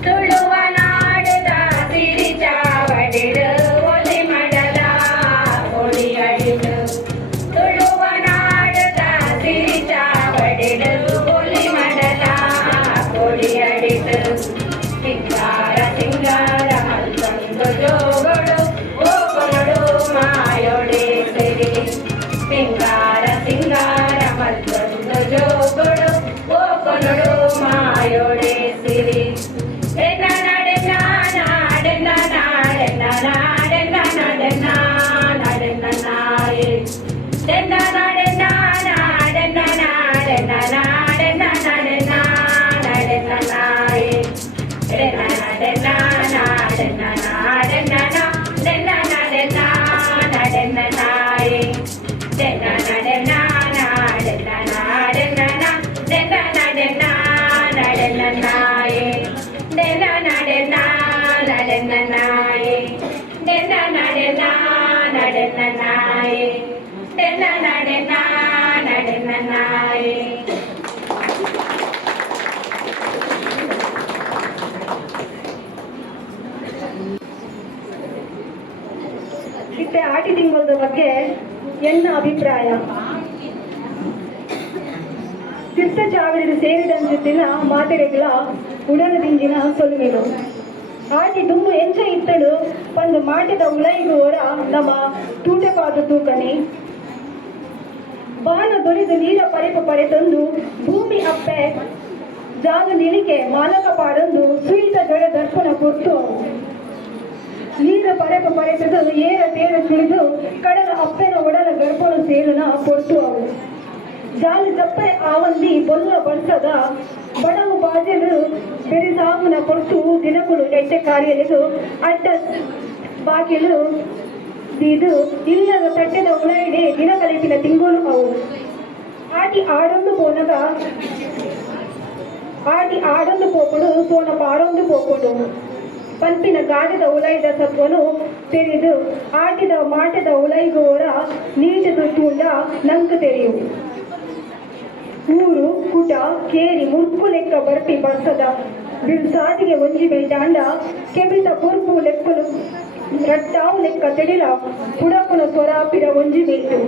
ತುಳುವ ನಾಡದ ಸಿರಿ ಚಾವಡಿಡು ಒಲಿ ಮಡಲ ಒಲಿಯಡಿದು ತುಳುವ ನಾಡದ ಸಿರಿ ಚಾವಡಿಡು ಒಲಿ ಮಡಲ ಒಲಿಯಡಿದು ಸಿಂಗಾರ ಸಿಂಗಾರ ಮತ್ತೊಂದು ಜೋಗಳು ಓಗಳು ಮಾಯೊಡೆ ಸಿರಿ ಸಿಂಗಾರ ಸಿಂಗಾರ ಮತ್ತೊಂದು ಜೋಗಳು ಓಗಳು ಮಾಯೊಡೆ ಸಿರಿ ಇತ್ತೆ ಆಟಿ ತಿಂಗಳದ ಬಗ್ಗೆ ಎನ್ನ ಅಭಿಪ್ರಾಯ ತಿರ್ತ ಚಾವಡಿದು ಸೇರಿದಂಚಿನ ಮಾತೆರೆಗಳ ಉಡಲದಿಂಜಿನ ಸೊಲುಮೆಲು ಆಟಿ ದುಂಬು ಎಂಚ ಇತ್ತಳು ಒಂದು ಮಾಟಿದ ಉಳೈಗುವರ ನಮ್ಮ ತೂಟೆಪಾದ ತೂಕಣಿ ಬಾಣ ದೊರೆದು ನೀರ ಪರೆಪ ಪರೆತಂದು ಭೂಮಿ ಅಪ್ಪೆ ಜಾಗ ನಿಳಿಕೆ ಮಾಲಕ ಪಾಡೊಂದು ಸುಯಿತ ಜಡ ದರ್ಪಣ ಕೊಟ್ಟು ನೀರ ಪರೆಪ ಪರೆತದು ಏರ ತೇರ ತಿಳಿದು ಕಡಲ ಅಪ್ಪೆನ ಒಡಲ ಗರ್ಭಣ ಸೇರುನ ಕೊಟ್ಟು ಅವು ಜಾಲಿ ತಪ್ಪರೆ ಆವಂದಿ ಬೊಲ್ಲ ಬಡ್ಸದ ಬಡವು ಬಾಜಲು ಬೆರಿಸಾಗುನ ಕೊಟ್ಟು ದಿನಗಳು ಎಟ್ಟೆ ಕಾರ್ಯಲಿದು ಅಡ್ಡ ಬಾಗಿಲು ಇದು ಇಲ್ಲದ ತಟ್ಟೆದ ಉಳೈಡೆ ದಿನ ಕಲಿಪಿನ ತಿಂಗಳು ಅವು ಆಟಿ ಆಡೊಂದು ಪೋಪಡು ಸೋನ ಪಾಡೊಂದು ಪೋಪಡು ಪಂಪಿನ ಗಾಡಿದ ಉಲೈದ ಸತ್ವನು ತೆರೆದು ಆಟಿದ ಮಾಟದ ಉಲೈಗೋರ ನೀಟದು ತೂಂಡ ನಂಕು ತೆರೆಯು ಊರು ಕುಟ ಕೇರಿ ಮುರ್ಕು ಲೆಕ್ಕ ಬರ್ತಿ ಬರ್ಸದ ಬಿಲ್ಸಾದಿಗೆ ಒಂಜಿ ಮೇಟಾಂಡ ಕೆಬಿತ ಪುರ್ಪು ಲೆಕ್ಕಲು ರಟ್ಟಾವು ಲೆಕ್ಕ ತೆಡಿಲ ಪುಡಪುನ ಸ್ವರಾಪಿರ ಒಂಜಿ ಮೇಟು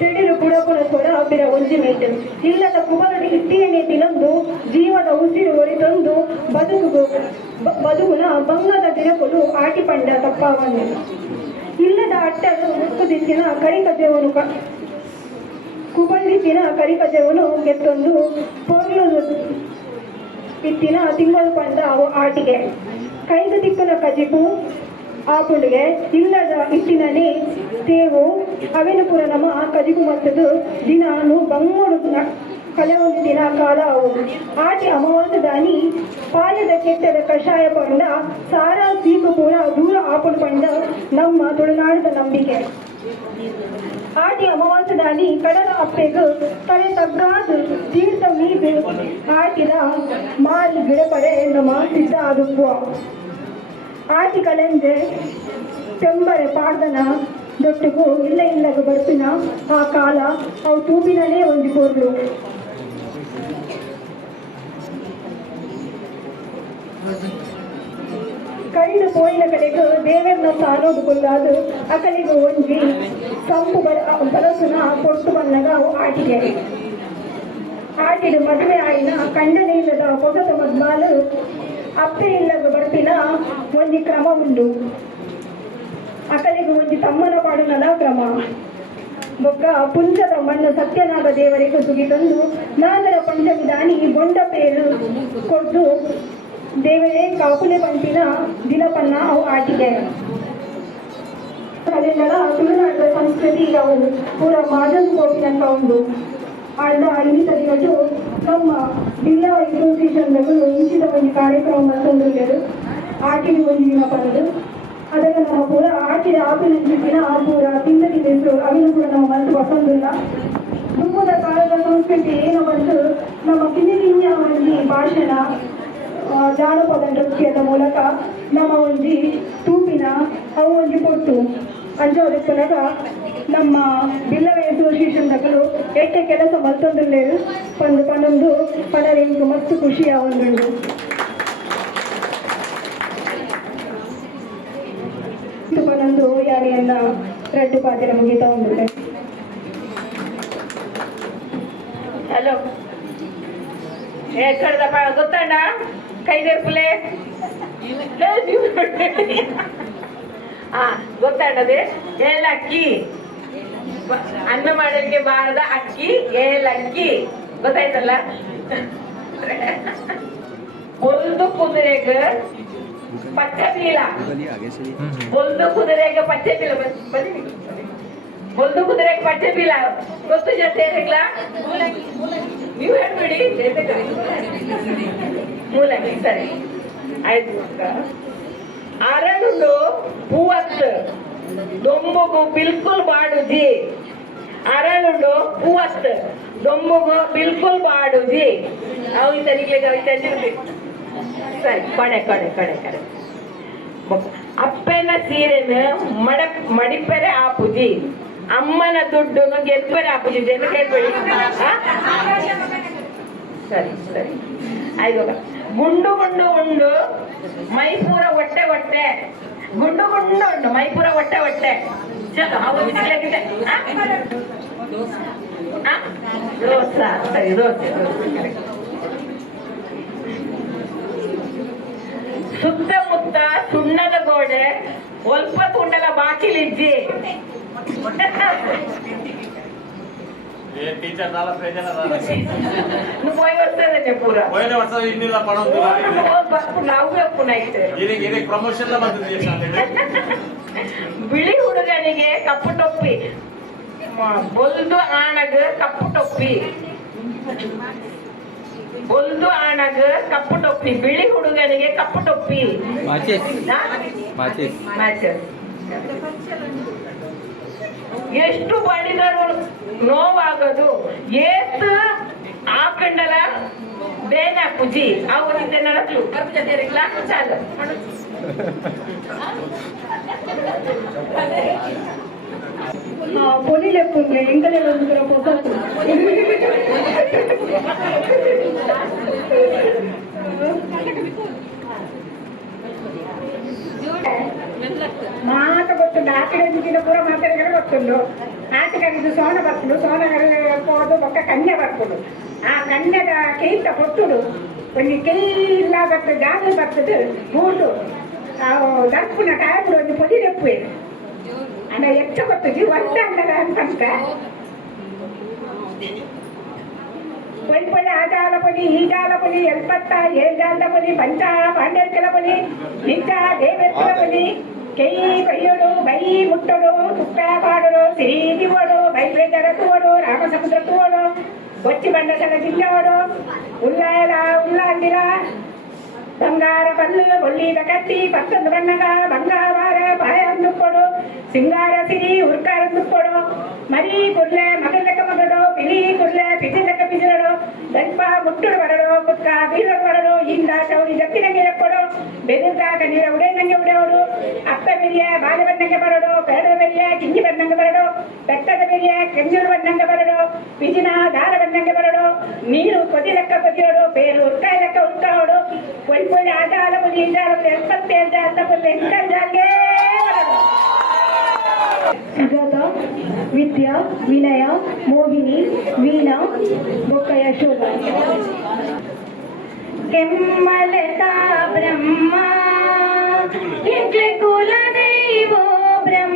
ತೆಡಿಲು ಪುಡಪುನ ಸ್ವರಾಪಿರ ಒಂಜಿ ಮೇಟು ಇಲ್ಲದ ಕುಬಲಡಿ ಇಟ್ಟಿಯನೆ ತಿಲಂದು ಜೀವದ ಉಸಿರು ಒರಿತಂದು ಬದುಕುನ ಬಂಗದ ದಿನಗಳು ಆಟಿ ಪಂಡ ತಪ್ಪಾವನ್ನು ಇಲ್ಲದ ಅಟ್ಟಲು ಮುಕ್ಕುದಿತ್ತಿನ ಕರಿಕಜೆವನು ಕುಬಳ್ಳಿತ್ತಿನ ಕರಿಕಜೆವನು ಗೆತ್ತೊಂದು ಪೊರ್ಲು ಇತ್ತಿನ ತಿಂಗಳು ಪಂಡ ಅವು ಆಟಿಗೆ ಕೈದು ತಿಕ್ಕನ ಕಜಿಪು ಆಪುಳಿಗೆ ಇಲ್ಲದ ಇಟ್ಟಿನನೆ ತೇವು ಅವೆನಪುರ ನಮ್ಮ ಕಜಿಪು ಮತ್ತದು ದಿನಾನು ಬಂಗೋಡು ಕಲೆ ಒಂದು ದಿನ ಕಾಲ ಅವು ಆಟಿ ಅಮಾವಾಸ್ಯ ದಾನಿ ಪಾಯದ ಕೆಟ್ಟದ ಕಷಾಯ ಪಂಡ ಸಾರಾ ಸೀಕು ಪೂರ ದೂರ ಆಪುಡು ಪಂಡ ನಮ್ಮ ತುಳುನಾಡದ ನಂಬಿಕೆ ಆಟಿ ಅಮಾವಾಸ್ಯ ದಾನಿ ಕಡಲ ಅಪ್ಪೆಗು ತಲೆ ತಗ್ಗಾದು ತೀರ್ಥ ಮೀದು ಆಟಿದ ಮಾರಿ ಗಿಡಪಡೆ ನಮ್ಮ ಸಿದ್ಧ ಆದುಪ್ಪು ಆಟಿ ಕಲೆಂಜೆ ತೆಂಬರೆ ಪಾಡ್ದನ ದೊಟ್ಟಿಗೂ ಇಲ್ಲಗು ಬರ್ಪಿನ ಆ ಕಾಲ ಅವು ತೂಪಿನಲ್ಲೇ ಒಂದು ಕೋರ್ಲು ಕೈದು ಪೋಯಿನ ಕಡೆಗೂ ದೇವರನ್ನ ಸಾನೋದು ಕೊಲ್ಲಾದು ಅಕಲಿಗೂ ಒಂಜಿ ಸಂಪು ಬಲಸುನ ಕೊಟ್ಟು ಬಂದಾಗ ಅವು ಆಟಿಗೆ ಆಟಿಡು ಮದುವೆ ಆಯಿನ ಕಂಡನೆ ಇಲ್ಲದ ಹೊಸತ ಮದ್ಮಾಲು ಅಪ್ಪೆ ಇಲ್ಲದ ಬರ್ಪಿನ ಒಂಜಿ ಕ್ರಮ ಉಂಡು ಅಕಲಿಗೆ ಒಂಜಿ ತಮ್ಮನ ಪಾಡುನದ ಕ್ರಮ ಬೊಕ್ಕ ಪುಂಚದ ಮಣ್ಣು ಸತ್ಯನಾಗ ದೇವರಿಗೆ ಸುಗಿ ತಂದು ನಾಗರ ಪಂಚಮಿ ದಾನಿ ಗೊಂಡ ಪೇರು ಕೊಟ್ಟು ದೇವರೇ ಕಾಪುಲೆ ಪಂಪಿನ ದಿನಪನ್ನ ಅವು ಆಟಿದೆ ಅದೆಲ್ಲ ತುಳುನಾಡಿನ ಸಂಸ್ಕೃತಿ ಅವು ಪೂರ ಮಾಜನ್ ಕೋಟಿನಂತ ಒಂದು ಆಳ್ದ ಇನ್ನಿತರಿಗಟ್ಟು ನಮ್ಮ ಜಿಲ್ಲಾ ಅಸೋಸಿಯೇಷನ್ಗಳು ಇಂಚಿದ ಒಂದು ಕಾರ್ಯಕ್ರಮ ತಂದಿದ್ದರು ಆಟಿಗೆ ಒಂದು ದಿನ ಬಂದು ಅದನ್ನು ನಮ್ಮ ಪೂರ ಆಟಿದ ಆಪಿನ ದಿನ ಆ ಪೂರ ತಿಂದಡಿ ಹೆಸರು ಅವಿನ ಕೂಡ ನಮ್ಮ ಮನಸ್ಸು ಬಸಂದಿಲ್ಲ ದುಃಖದ ಕಾಲದ ಸಂಸ್ಕೃತಿ ಏನು ಬಂದು ನಮ್ಮ ಕಿಣಿಲಿಂಜ ಒಂದು ಭಾಷಣ ಜಾನಪದ ನೃತ್ಯದ ಮೂಲಕ ನಮ್ಮ ಒಂಜಿ ತೂಪಿನ ಅವು ಒಂಜಿ ಕೊಟ್ಟು ಅಂಜೋದಕ್ಕನಗ ನಮ್ಮ ಬಿಲ್ಲವೆ ಅಸೋಸಿಯೇಷನ್ಗಳು ಎಟ್ಟೆ ಕೆಲಸ ಮಲ್ತೊಂದುಲ್ಲೇರು ಪನ್ನೊಂದು ಪನರಿಗೆ ಮಸ್ತ್ ಖುಷಿಯ ಒಂದುಂಡು ಪನ್ನೊಂದು ಯಾರಿಯನ್ನ ರೆಡ್ಡು ಪಾತಿರ ಮುಗಿತಾ ಉಂಟು. ಹಲೋ ಕಳೆದಪ್ಪ ಗೊತ್ತಣ್ಣ ಕೈದೇರ್ಪುಲೆ ಗೊತ್ತಣ್ಣದೆ ಏಲಕ್ಕಿ ಅನ್ನ ಮಾಡಲಿಕ್ಕೆ ಬಾರದ ಅಕ್ಕಿ ಏಲಕ್ಕಿ ಗೊತ್ತಾಯ್ತಲ್ಲ. ಒಂದು ಕುದುರೆಗ ಪಚ್ಚೆ ಬೀಲ ಒಂದು ಕುದುರೆಗೆ ಪಚ್ಚೆ ಬೀಲ ಒಂದು ಕುದುರೆಗೆ ಪಚ್ಚೆ ಬೀಲ ಗೊತ್ತು ಜೊತೆ ನೀವು ಹೇಳ್ಬೇಡಿ ಮೂಲಂಗಿ ಸರಿ ಆಯ್ತು. ಅರಳುಂಡು ಹೂವತ್ತು ದೊಂಬುಗು ಬಿಲ್ಕುಲ್ ಬಾಡುಜಿ ಅರಳುಂಡು ಹೂವತ್ತು ದೊಂಬುಗು ಬಿಲ್ಕುಲ್ ಬಾಡುಜಿ ಅವು ತನಿಗೆ ಸರಿ ಕಡೆ ಕಡೆ ಕಡೆ ಕಡೆ ಅಪ್ಪನ ಸೀರೆನ ಮಡಿಪೆರೆ ಆಪುಜಿ ಅಮ್ಮನ ದುಡ್ಡು ಗೆಲ್ಪೆರೆ ಆಪುಜಿ ಜನ ಕೇಳ್ಬೇಡಿ. ಸರಿ ಸರಿ ಆಯ್ತು. ಗುಂಡು ಗುಂಡು ಉಂಡು ಮೈಪೂರ ಹೊಟ್ಟೆ ಹೊಟ್ಟೆ ಗುಂಡು ಗುಂಡು ಉಂಡು ಮೈಪೂರ ಹೊಟ್ಟೆ ಹೊಟ್ಟೆ ದೋಸೆ ಸರಿ ದೋಸೆ ಸುತ್ತಮುತ್ತ ಸುಣ್ಣದ ಗೋಡೆ ಒಲ್ಪ ತುಂಡಲ ಬಾಕಿಲಿಜ್ಜಿ పోయి వస్తుందండి పూరా పోయిన వర్షం ఇన్నిలా పడొద్దు ನಾವು ಪುನೈತೆ ಪ್ರಮೋಷನ್ ಬಿಳಿ ಹುಡುಗನಿಗೆ ಕಪ್ಪು ಟೊಪ್ಪಿ ಬೊಲ್ದು ಆಣಗ ಕಪ್ಪು ಟೊಪ್ಪಿ ಬೊಲ್ದು ಆಣಗ ಕಪ್ಪು ಟೊಪ್ಪಿ ಬಿಳಿ ಹುಡುಗನಿಗೆ ಕಪ್ಪು ಟೊಪ್ಪಿ ಎಷ್ಟು ಬಡಿದರು ನೋವಾಗದು ಏತ್ ಆಕಂಡಲ ಬೇನ ಪುಜಿ ಅವನಿಂದ ನಡಕ್ಲು ಚಾಲು பொலிலெப்புங்க எங்களை வந்துக்கிற பொசத்து మాట ಗೊತ್ತುಂಡು ಆಕಡೆ ಪೂರ ಮಾತಾಡಿದ್ರೆ ಗೊತ್ತುಂಡು ಆಟಗಾರಿದ್ದು ಸೋನ ಬರ್ತುಡು ಸೋನ ಹೋದು ಬೊಕ್ಕ ಕನ್ಯೆ ಬರ್ತುಡು ಆ ಕನ್ಯದ ಕೇಂತ ಕೊಟ್ಟುಡು ಒಂದು ಕೆಲ್ಲ ಬರ್ತದೆ ಜಾಗ ಬರ್ತದೆ ಮೂಟು ದರ್ಪುನ ಕಾಯಪುಡು ಒಂದು పొలిలెప్పు ಅನ್ನ ಹೆಚ್ಚ ಗೊತ್ತಿದ್ದು ಒಂದ ಅಂದಲ ಅಂತಂತ పొలి ఆ జాల పొలి ఈ జాల పొలి ఎల్పత్త ఏ జాల పొలి పంచ పాండేర్కల పొలి నిత్య దేవేర్కల పొలి ಕೆಯಿ ಕೈಯೋಡು ಬೈ ಮುಟ್ಟೋಡು ತುಕ್ಕ ಪಾಡೋಡು ಸಿರಿ ದಿವೋಡು ಬೈಬೇದರ ತೂವೋಡು ರಾಮಸಮುದ್ರ ತೂವೋಡು ಕೊಚ್ಚಿ ಬಂಡಸಲ ಜಿಲ್ಲೋಡು ಉಲ್ಲಾಯಲ ಉಲ್ಲಾಂದಿರ ಬಂಗಾರ ಪಲ್ಲು ಒಳ್ಳಿದ ಕಟ್ಟಿ ಪತ್ತೊಂದು ಬಣ್ಣಗ ಬಂಗಾರ ಪಾಯ ನುಕ್ಕೊಡು ಸಿಂಗಾರ ಸಿರಿ ಉರ್ಕಾರ ನುಕ್ಕೊಡು ಮರಿ ಕುರ್ಲೆ ಮಗಲಕ ಮಗಡು ಪಿಲಿ ಕುರ್ಲೆ ಪಿಜಿಲಕ ಪಿಜಿಲಡು ದಲ್ಪ ಮುಟ್ಟುಡು ಬರಡು ಪುಕ್ಕ ಬೀರಡು ಬರಡು ಇಂದ ಚೌಡಿ ಜತ್ತಿನಂಗೆ ಎಪ್ಪಡು ಬೆದರ್ದಾಗ ನೀರ ಉಡೆ ನಂಗೆ ಉಡೆಯೋಡು ಅಪ್ಪ ಬೆರಿಯ ಬಾಲೆ ಬಣ್ಣಂಗೆ ಬರಡು ಪೇಡ ಬೆರಿಯ ಕಿಂಜಿ ಬಣ್ಣಂಗೆ ಬರಡು ಬೆಟ್ಟದ ಬೆರಿಯ ಕೆಂಜೂರು ಬಣ್ಣಂಗೆ ಬರಡು ಪಿಜಿನ ದಾರ ಬಣ್ಣಂಗೆ ಬರಡು ನೀರು ಕೊದಿ ಲೆಕ್ಕ ಕೊದಿಯೋಡು ಬೇರು ಉರ್ಕಾಯಿ ಲೆಕ್ಕ ಉರ್ಕಾವಡು ಕೊಯ್ ಕೊಯ್ ಆಟ ಆಲ ಬುದಿ ಇಂದ ಎಪ್ಪತ್ತೇಳು ಅಂತ ಬುಲ್ಲೆ ಇಂಟಂಗೆ ಬರಡು ಸುಜಾತ ವಿದ್ಯಾ ವಿನಯ ಮೋಹಿನಿ ವೀಣಾ ಬೊಕ್ಕ ಯಶೋಧ ಕೆಮ್ಮಲತಾ ಬ್ರಹ್ಮ ಕುಲ ದೈವೋ ಬ್ರಹ್ಮ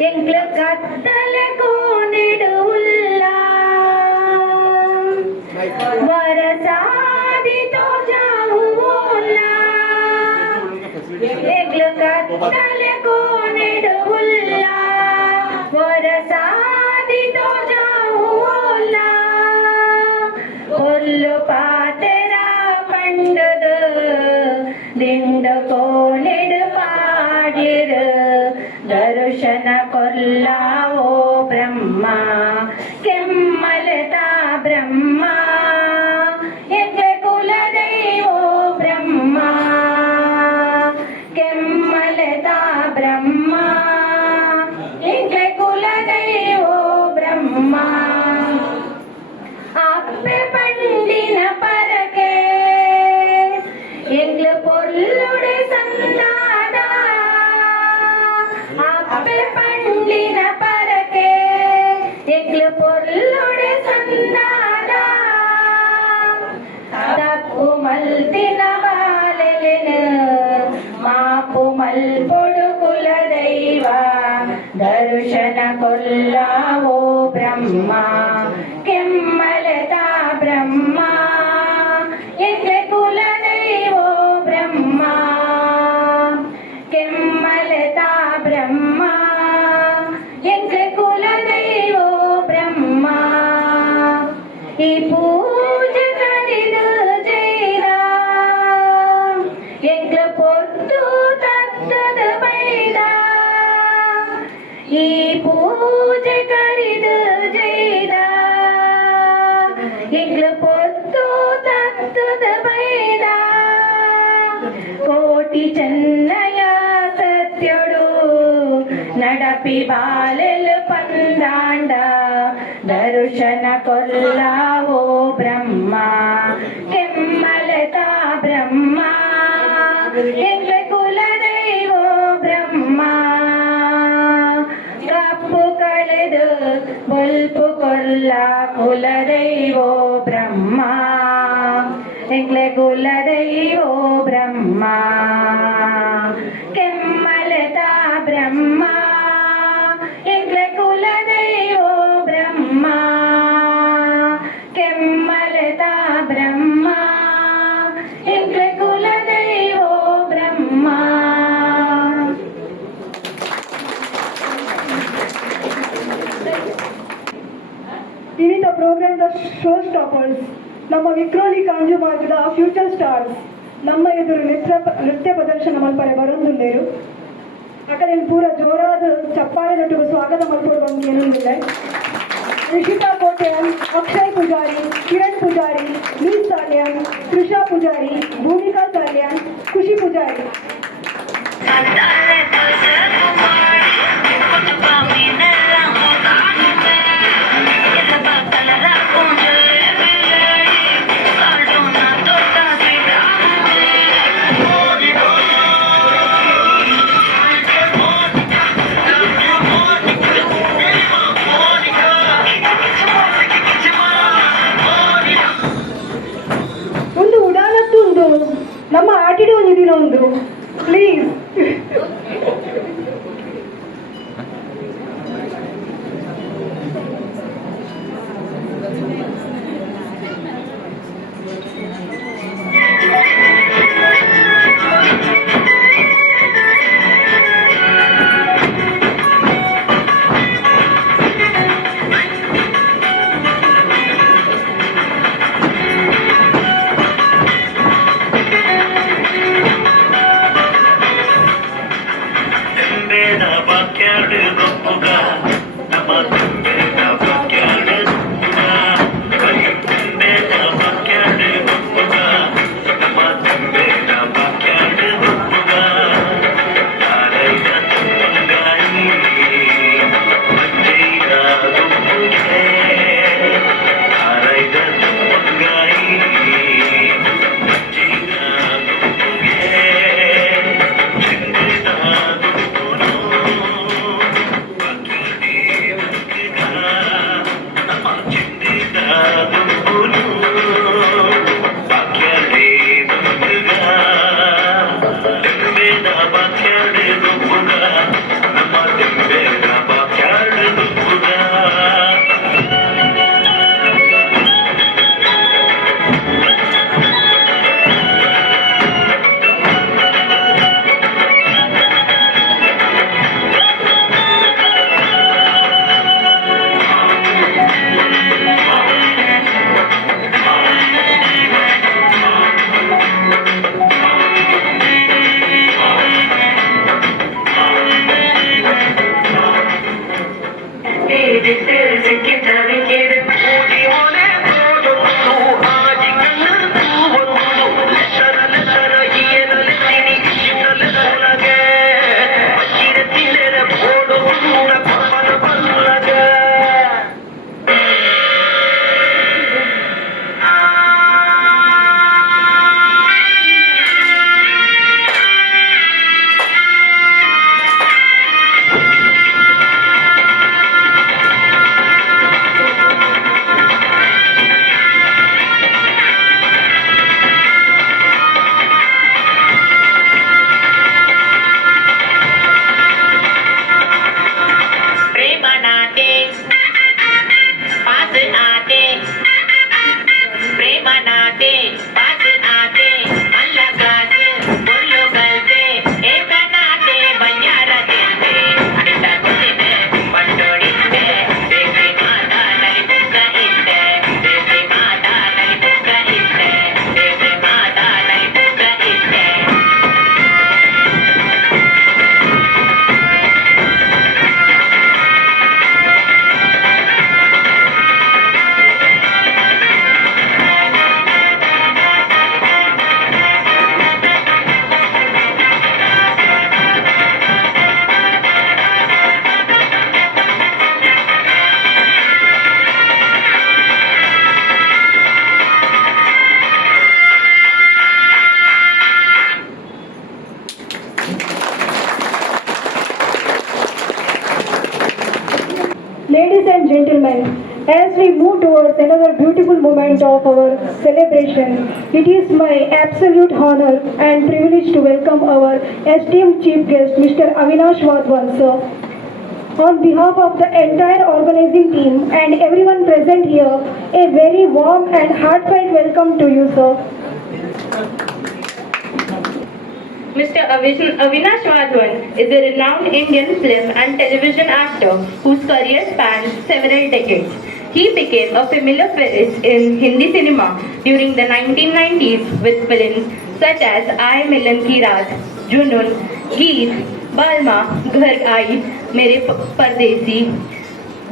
ಎಂಕ್ಲ ಕತ್ತಲ ಕೋನಿಡುವುಲ್ಲ ವರಸಾದಿ ತೋ ಜಾವುಲ್ಲ ಎಂಕ್ಲ ಕತ್ತಲ ಕೋನಿಡುವುಲ್ಲ ವರಸಾದಿ ತೋ ಜಾವುಲ್ಲ ಕೊಲ್ಲು ಪಾತೆರ ಪಂಡದ ದಿಂಡ ಕೋನಿಡು ಪಾಡಿರ ದರ್ಶನ ಕೊಲ್ಲಾವೋ ಬ್ರಹ್ಮ ಕೆಮ್ಮಲತಾ ಬ್ರಹ್ಮ ಎಂಗೆ ಕುಲದೈವೋ ಬ್ರಹ್ಮ ಕೆಮ್ಮಲತಾ ಬ್ರಹ್ಮ ಎಂಗೆ ಕುಲದೈವೋ ಬ್ರಹ್ಮ ಅಪ್ಪೆ ಪಂಡಿನ ಪರಕೆ ಎಂಗ್ಲ ಪೊಲ್ಲುಡೆ ಸಂದಾದ ಅಪ್ಪೆ ಪಂಡಿನ ಪರಕೆ ಎಂಗ್ಲ ಪೊಲ್ಲುಡೆ ಸಂದಾದ ತಪ್ಪು ಮಲ್ತಿನ ಬಾಲೆಲೆನ ಮಾಪು ಮಲ್ಪೊಡು ಕುಲ ದೈವ ದರ್ಶನ ಕೊಲ್ಲಾವೋ ಬ್ರಹ್ಮ ಕೆಮ್ಮಲತಾ ಬ್ರಹ್ಮ ಎಂಗೆ ಕುಲ ದೈವೋ ಬ್ರಹ್ಮ ಕೆಮ್ಮಲತಾ ಬ್ರಹ್ಮ ಎಂಗೆ ಕುಲ ದೈವೋ ಬ್ರಹ್ಮ ಈ ಪೂಜೆ ಕರಿದು ಜೈರ ಎಂಗ್ಲ ಪೊತ್ತು ತತ್ತದ ಬೈದ ಈ ಪೂಜೆ ಕರಿದು ಜೈದ ಎಂಗ್ಲ ಪೊತ್ತು ತತ್ತದ ಬೈದ ಕೋಟಿ ಚೆನ್ನಯ ಸತ್ಯಡು ನಡಪಿ ಬಾಲೆಲ್ ಪಂದಾಂಡ ದರ್ಶನ ಕೊಲ್ಲಾವೋ ಬ್ರಹ್ಮ ಕೆಮ್ಮಲತಾ ಬ್ರಹ್ಮ ಎಂಗೆ ಕುಲದೈವೋ ಬ್ರಹ್ಮ ಕಪ್ಪು ಕಳೆದು ಬಲ್ಪು ಕೊಲ್ಲ ಕುಲದೈವೋ ಬ್ರಹ್ಮ ಎಂಗ್ಲೆ ಕುಲದೈವೋ ಬ್ರಹ್ಮ ಕೆಮ್ಮಲತಾ ಬ್ರಹ್ಮ ಎಂಗ್ಲೆ ಕುಲದೈವೋ ಬ್ರಹ್ಮ ಕೆಮ್ಮಲತಾ ಬ್ರಹ್ಮ ಎಂಗ್ಲೆ ಕುಲದೈವೋ ಬ್ರಹ್ಮ. ವಿವಿಧ ಪ್ರೋಗ್ರಾಮ್ದ ಶೋ ಸ್ಟಾಪರ್ಸ್ ನಮ್ಮ ವಿಕ್ರೋಲಿ ಕಾಂಜು ಮಾರ್ಗದ ಫ್ಯೂಚರ್ ಸ್ಟಾರ್ಸ್ ನಮ್ಮ ಎದುರು ನೃತ್ಯ ಪ್ರದರ್ಶನ ಮಲ್ಪರೆ ಬರೊಂದುಲ್ಲೆರು ಅಕಡೆ ಪೂರ ಜೋರಾದ ಚಪ್ಪಾಳೆದೊಟ್ಟಿಗೆ ಸ್ವಾಗತ ಮಲ್ಪೊಡು ಬಂದು ಏನುಂದಿಲ್ಲ ರಿಷಿತಾ ಕೋಟ್ಯಾನ್ ಅಕ್ಷಯ್ ಪೂಜಾರಿ ಕಿರಣ್ ಪೂಜಾರಿ ನೀಲ್ ಸಾಲ್ಯಾನ್ ತ್ರಿಷಾ ಪೂಜಾರಿ ಭೂಮಿಕಾ ಸಾಲ್ಯಾನ್ ಖುಷಿ ಪೂಜಾರಿ ಒಂದು ಉಡಾನತ್ತುಂಡು ನಮ್ಮ ಆಟಿಡು ಒಂದಿನ ಒಂದು please gentlemen, as we move towards another beautiful moment of our celebration, it is my absolute honor and privilege to welcome our esteemed chief guest, Mr. Avinash Wadhwan, sir. On behalf of the entire organizing team and everyone present here, a very warm and heartfelt welcome to you, sir. Mr. Avinash Wadhwan is a renowned Indian film and television actor whose career spans several decades. He became a familiar face in Hindi cinema during the 1990s with films such as I Milan Ki Raat, Junun, Geet, Balma, Ghar Aayi, Mere Pardesi,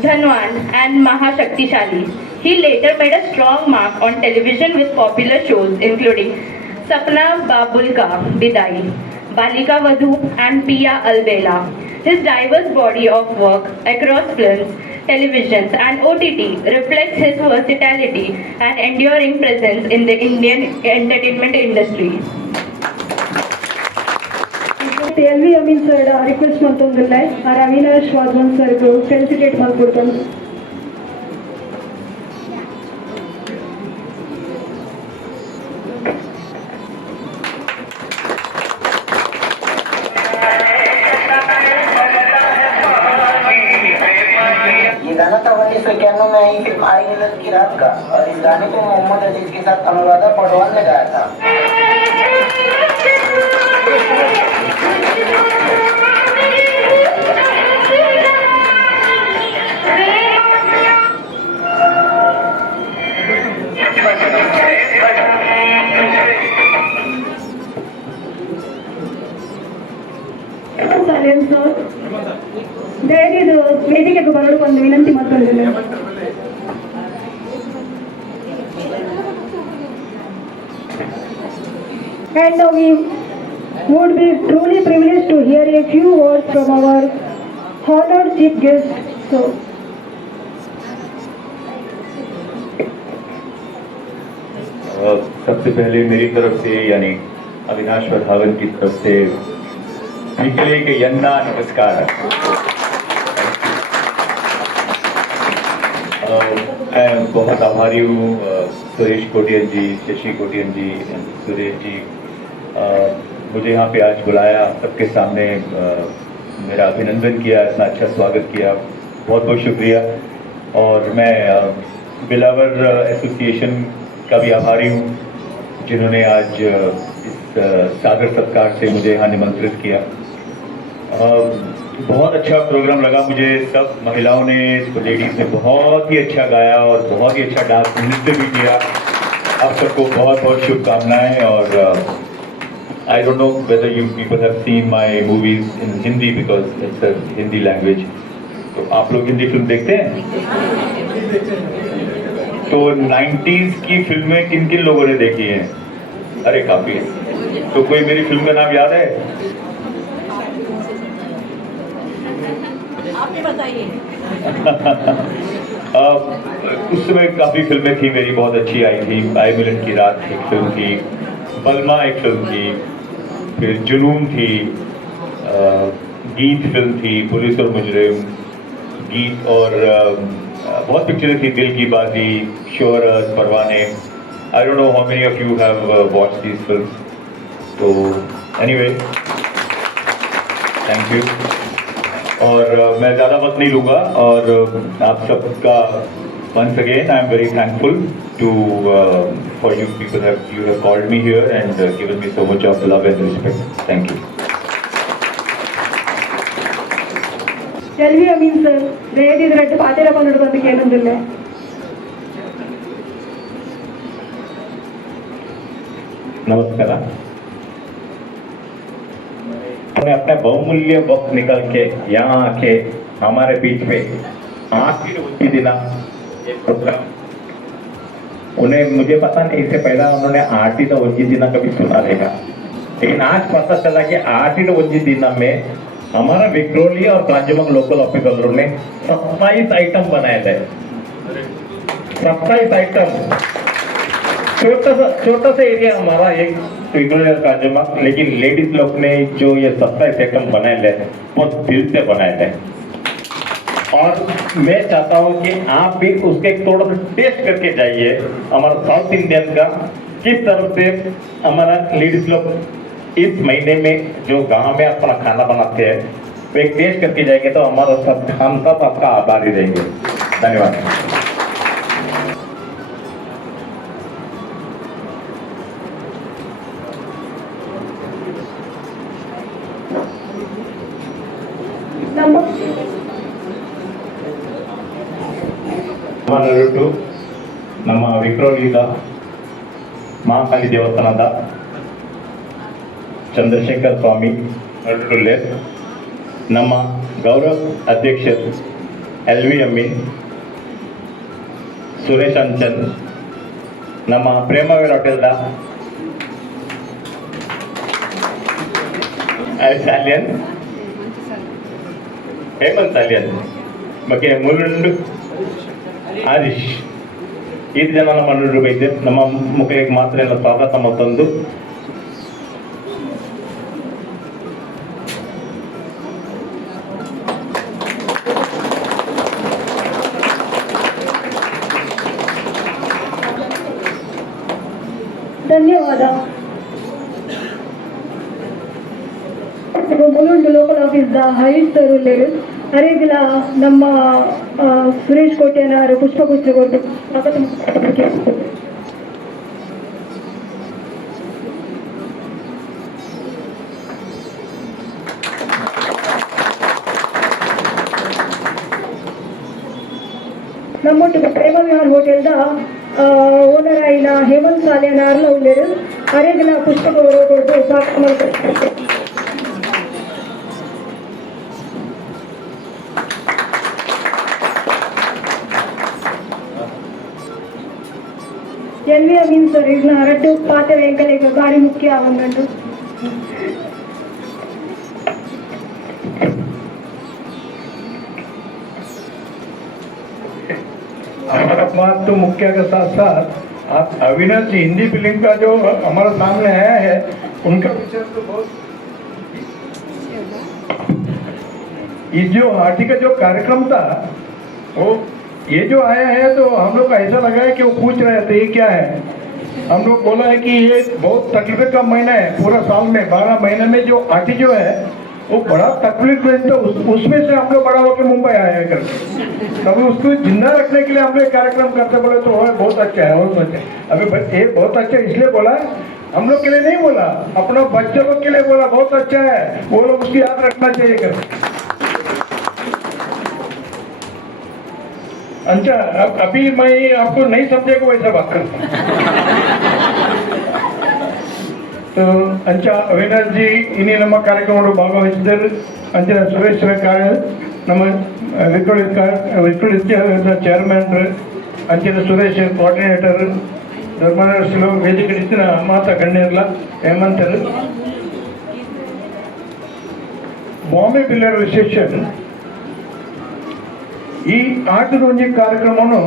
Dhanwan and Mahashaktishali. He later made a strong mark on television with popular shows including Sapna Babul Ka Bidai, Balika Vadhu and Piya Albela. His diverse body of work across films, televisions and OTT reflects his versatility and enduring presence in the Indian entertainment industry. ಎಲ್ವಿ Amin sir request ಮಾಡ್ತೊಂದಿಲ್ಲ Avinash Wadhwan sir felicitate ಮಾಡ್ಕೊಡ್ತಾನೆ. ये गाना था 1991 में आई film आई मिलन की रात का और इस गाने को मोहम्मद अजीज के साथ अनुराधा पौडवाल ने गाया था. ದಯವಿದು ವೇದಿಕೆಗೆ ಬರಲು ಒಂದು ವಿನಂತಿ ಮಾಡ್ಕೊಂಡಿದ್ದೇನೆ. And now we would be truly privileged to hear a few words from our honored chief guest. So, सबसे पहले मेरी तरफ से यानी अविनाश वधावन की तरफ से निकले के यन्ना नमस्कार. मैं बहुत आभारी हूँ सुरेश कोटियन जी, शशि कोटियन जी, सुरेश जी, मुझे यहाँ पे आज बुलाया, सबके सामने मेरा अभिनंदन किया, इतना अच्छा स्वागत किया, बहुत बहुत शुक्रिया. और मैं बिलावर एसोसिएशन का भी आभारी हूँ जिन्होंने आज इस सागर सत्कार से मुझे यहाँ निमंत्रित किया. बहुत अच्छा प्रोग्राम लगा मुझे. सब महिलाओं ने, लेडीज ने बहुत ही अच्छा गाया और बहुत ही अच्छा डांस नृत्य भी किया. आप सबको बहुत बहुत शुभकामनाएं. और I don't know whether you people have seen my movies in Hindi because it's a Hindi language. तो आप लोग हिंदी फिल्म देखते हैं? तो 90s की फिल्में किन किन लोगों ने देखी हैं? अरे काफी. तो कोई मेरी फिल्म का नाम याद है? उस समय काफ़ी फिल्में थी मेरी, बहुत अच्छी आई थी. आई मिलन की रात एक फिल्म थी, बलमा एक फिल्म थी, फिर जुनून थी, गीत फिल्म थी, पुलिस और मुजरिम, गीत और बहुत पिक्चरें थी, दिल की बाजी, शोहरत, परवाने. I don't know how many of you have watched these films. तो एनीवे थैंक यू. और मैं ज़्यादा वक्त नहीं लूँगा और आप सबका once again I am very thankful to for you people you have called me here and given me so much of love and respect. Thank you. LV Amin sir ದಯವಿಟ್ಟು ಪಾತೆರ ಬಂದಿರೋದಕ್ಕೆ ಏನೊಂದಿಲ್ಲ. नमस्कार. उन्हें अपने बहुमूल्य वक्त निकल के यहाँ आके हमारे बीच में आखिर दिना एक प्रोग्राम. उन्हें मुझे पता नहीं, इससे पहला उन्होंने आरती तो वंजी दिना कभी सुना रहेगा, लेकिन आज पता चला कि आरती तो वंजी दिना में हमारा विक्रोली और कांजमंग लोकल ऑफिसरों ने 27 आइटम बनाए थे. 27 आइटम. छोटा सा एरिया हमारा एक विक्रोली और कांजमंग, लेकिन लेडीज लोग ने जो ये 27 आइटम बनाए थे बहुत दिल से बनाए थे. और मैं चाहता हूँ कि आप भी उसके थोड़ा सा टेस्ट करके जाइए हमारा साउथ इंडियन का किस तरह से हमारा लेडीज लोग इस महीने में जो गांव में अपना खाना बनाते हैं वो एक टेस्ट करके जाएंगे तो हमारा सब हम सब आपका आभारी रहेंगे। धन्यवाद। ನಮ್ಮನ್ನು ನಮ್ಮ ವಿಕ್ರೋಲಿದ ಮಹಾಕಾಳಿ ದೇವಸ್ಥಾನದ ಚಂದ್ರಶೇಖರ್ ಸ್ವಾಮಿ ನಡುಲೆ ನಮ್ಮ ಗೌರವ ಅಧ್ಯಕ್ಷರು LV ಅಮೀನ್ ಸುರೇಶ್ ಅಂಚನ್ ನಮ್ಮ ಪ್ರೇಮವೀರ್ ಹೋಟೆಲ್ದ ಸಾಲಿಯನ್ ಹೇಮಂತ್ ಸಾಲಿಯನ್ ಬಗ್ಗೆ ಮುರುಂಡು ಹರೀಶ್ ಐದು ಜನ ನಮ್ಮ ನಡುವೆ ಬೈದ್ದೆ ನಮ್ಮ ಮುಖಕ್ಕೆ ಮಾತ್ರ ಎಲ್ಲ ಸ್ವಾಗತ ಮತ್ತೊಂದು ಧನ್ಯವಾದ. ಮುಲುಂಡು ಲೋಕಲ್ ಆಫೀಸ್ದ ಹರೀಶ್ ಸರ್ ಉಳ್ಳೇರು ಅರೆಗಿಲ ನಮ್ಮ ಸುರೇಶ್ ಕೋಟ್ಯನಾರು ಪುಷ್ಪಗುಚ್ಛ ಕೊಟ್ಟು ನಮ್ಮೊಟ್ಟಿಗೆ ಪ್ರೇಮ ವಿಹಾರ್ ಹೋಟೆಲ್ದ ಓನರ್ ಆಯ್ನ ಹೇಮಂತ್ ಸಾಲಿಯನ ಅರ್ಲ ಉಳ್ಳೇರು ಅರೆಗಿಲ ಪುಷ್ಪ ಗೌರವ ಕೊಟ್ಟು ಸ್ವಾಗತ ಮಾಡ್ತಾರೆ. LV ಅಮೀನ್ ಸರ್ ಇದನ್ನ ಹರಟು ಪಾತ್ರ ಎಂಕಲೆಗೆ ಭಾರಿ ಮುಖ್ಯ ಆವಂಗಂಡು हमारा बात तो मुख्य के साथ साथ आप अविनाश जी हिंदी फिल्म का जो हमारे सामने आया है उनका विषय तो बहुत ये जो आरती का जो कार्यक्रम था वो ये जो आया है तो हम लोग को ऐसा लगा है कि वो पूछ रहे थे ये क्या है। हम लोग बोला है कि ये बहुत तकलीफ का महीना है, पूरा साल में 12 महीने में जो आरती जो है वो बड़ा तकलीफ है, तो उसमें से हम लोग बड़ा होकर मुंबई आए हैं करके तभी उसको जिंदा रखने के लिए हम लोग कार्यक्रम करते बोले तो बहुत अच्छा है बहुत अच्छा है। अभी ये बहुत अच्छा इसलिए बोला हम लोग के लिए नहीं बोला, अपना बच्चे लोग के लिए बोला बहुत अच्छा है, वो लोग उसकी याद रखना चाहिए करके। अच्छा अभी मैं आपको नहीं समझेगा वैसा बात करता तो अंचा अविनाश जी इन्हीं ನಮ್ಮ ಕಾರ್ಯಕ್ರಮಗಳು ಭಾಗವಹಿಸಿದರು ಅಂಚಿನ ಸುರೇಶ್ ಕಾರ್ಯ ನಮ್ಮ ವಿಕ್ರೋಲಿದ ಚೇರ್ಮನ್ ಅಂಚಿನ ಸುರೇಶ್ ಕೋಆರ್ಡಿನೇಟರ್ ಧರ್ಮದರ್ಶಿಗಳು ವೇದಿಕೆ ಇತ್ತಿನ ಮಾತಾ ಗಣ್ಯರಲ್ಲ ಹೇಮಂತರು ಬಾಂಬೆ ಬಿಲ್ಲರ್ ರಿಸೆಪ್ಷನ್ ಈ ಆಟದ ಒಂದು ಕಾರ್ಯಕ್ರಮವನ್ನು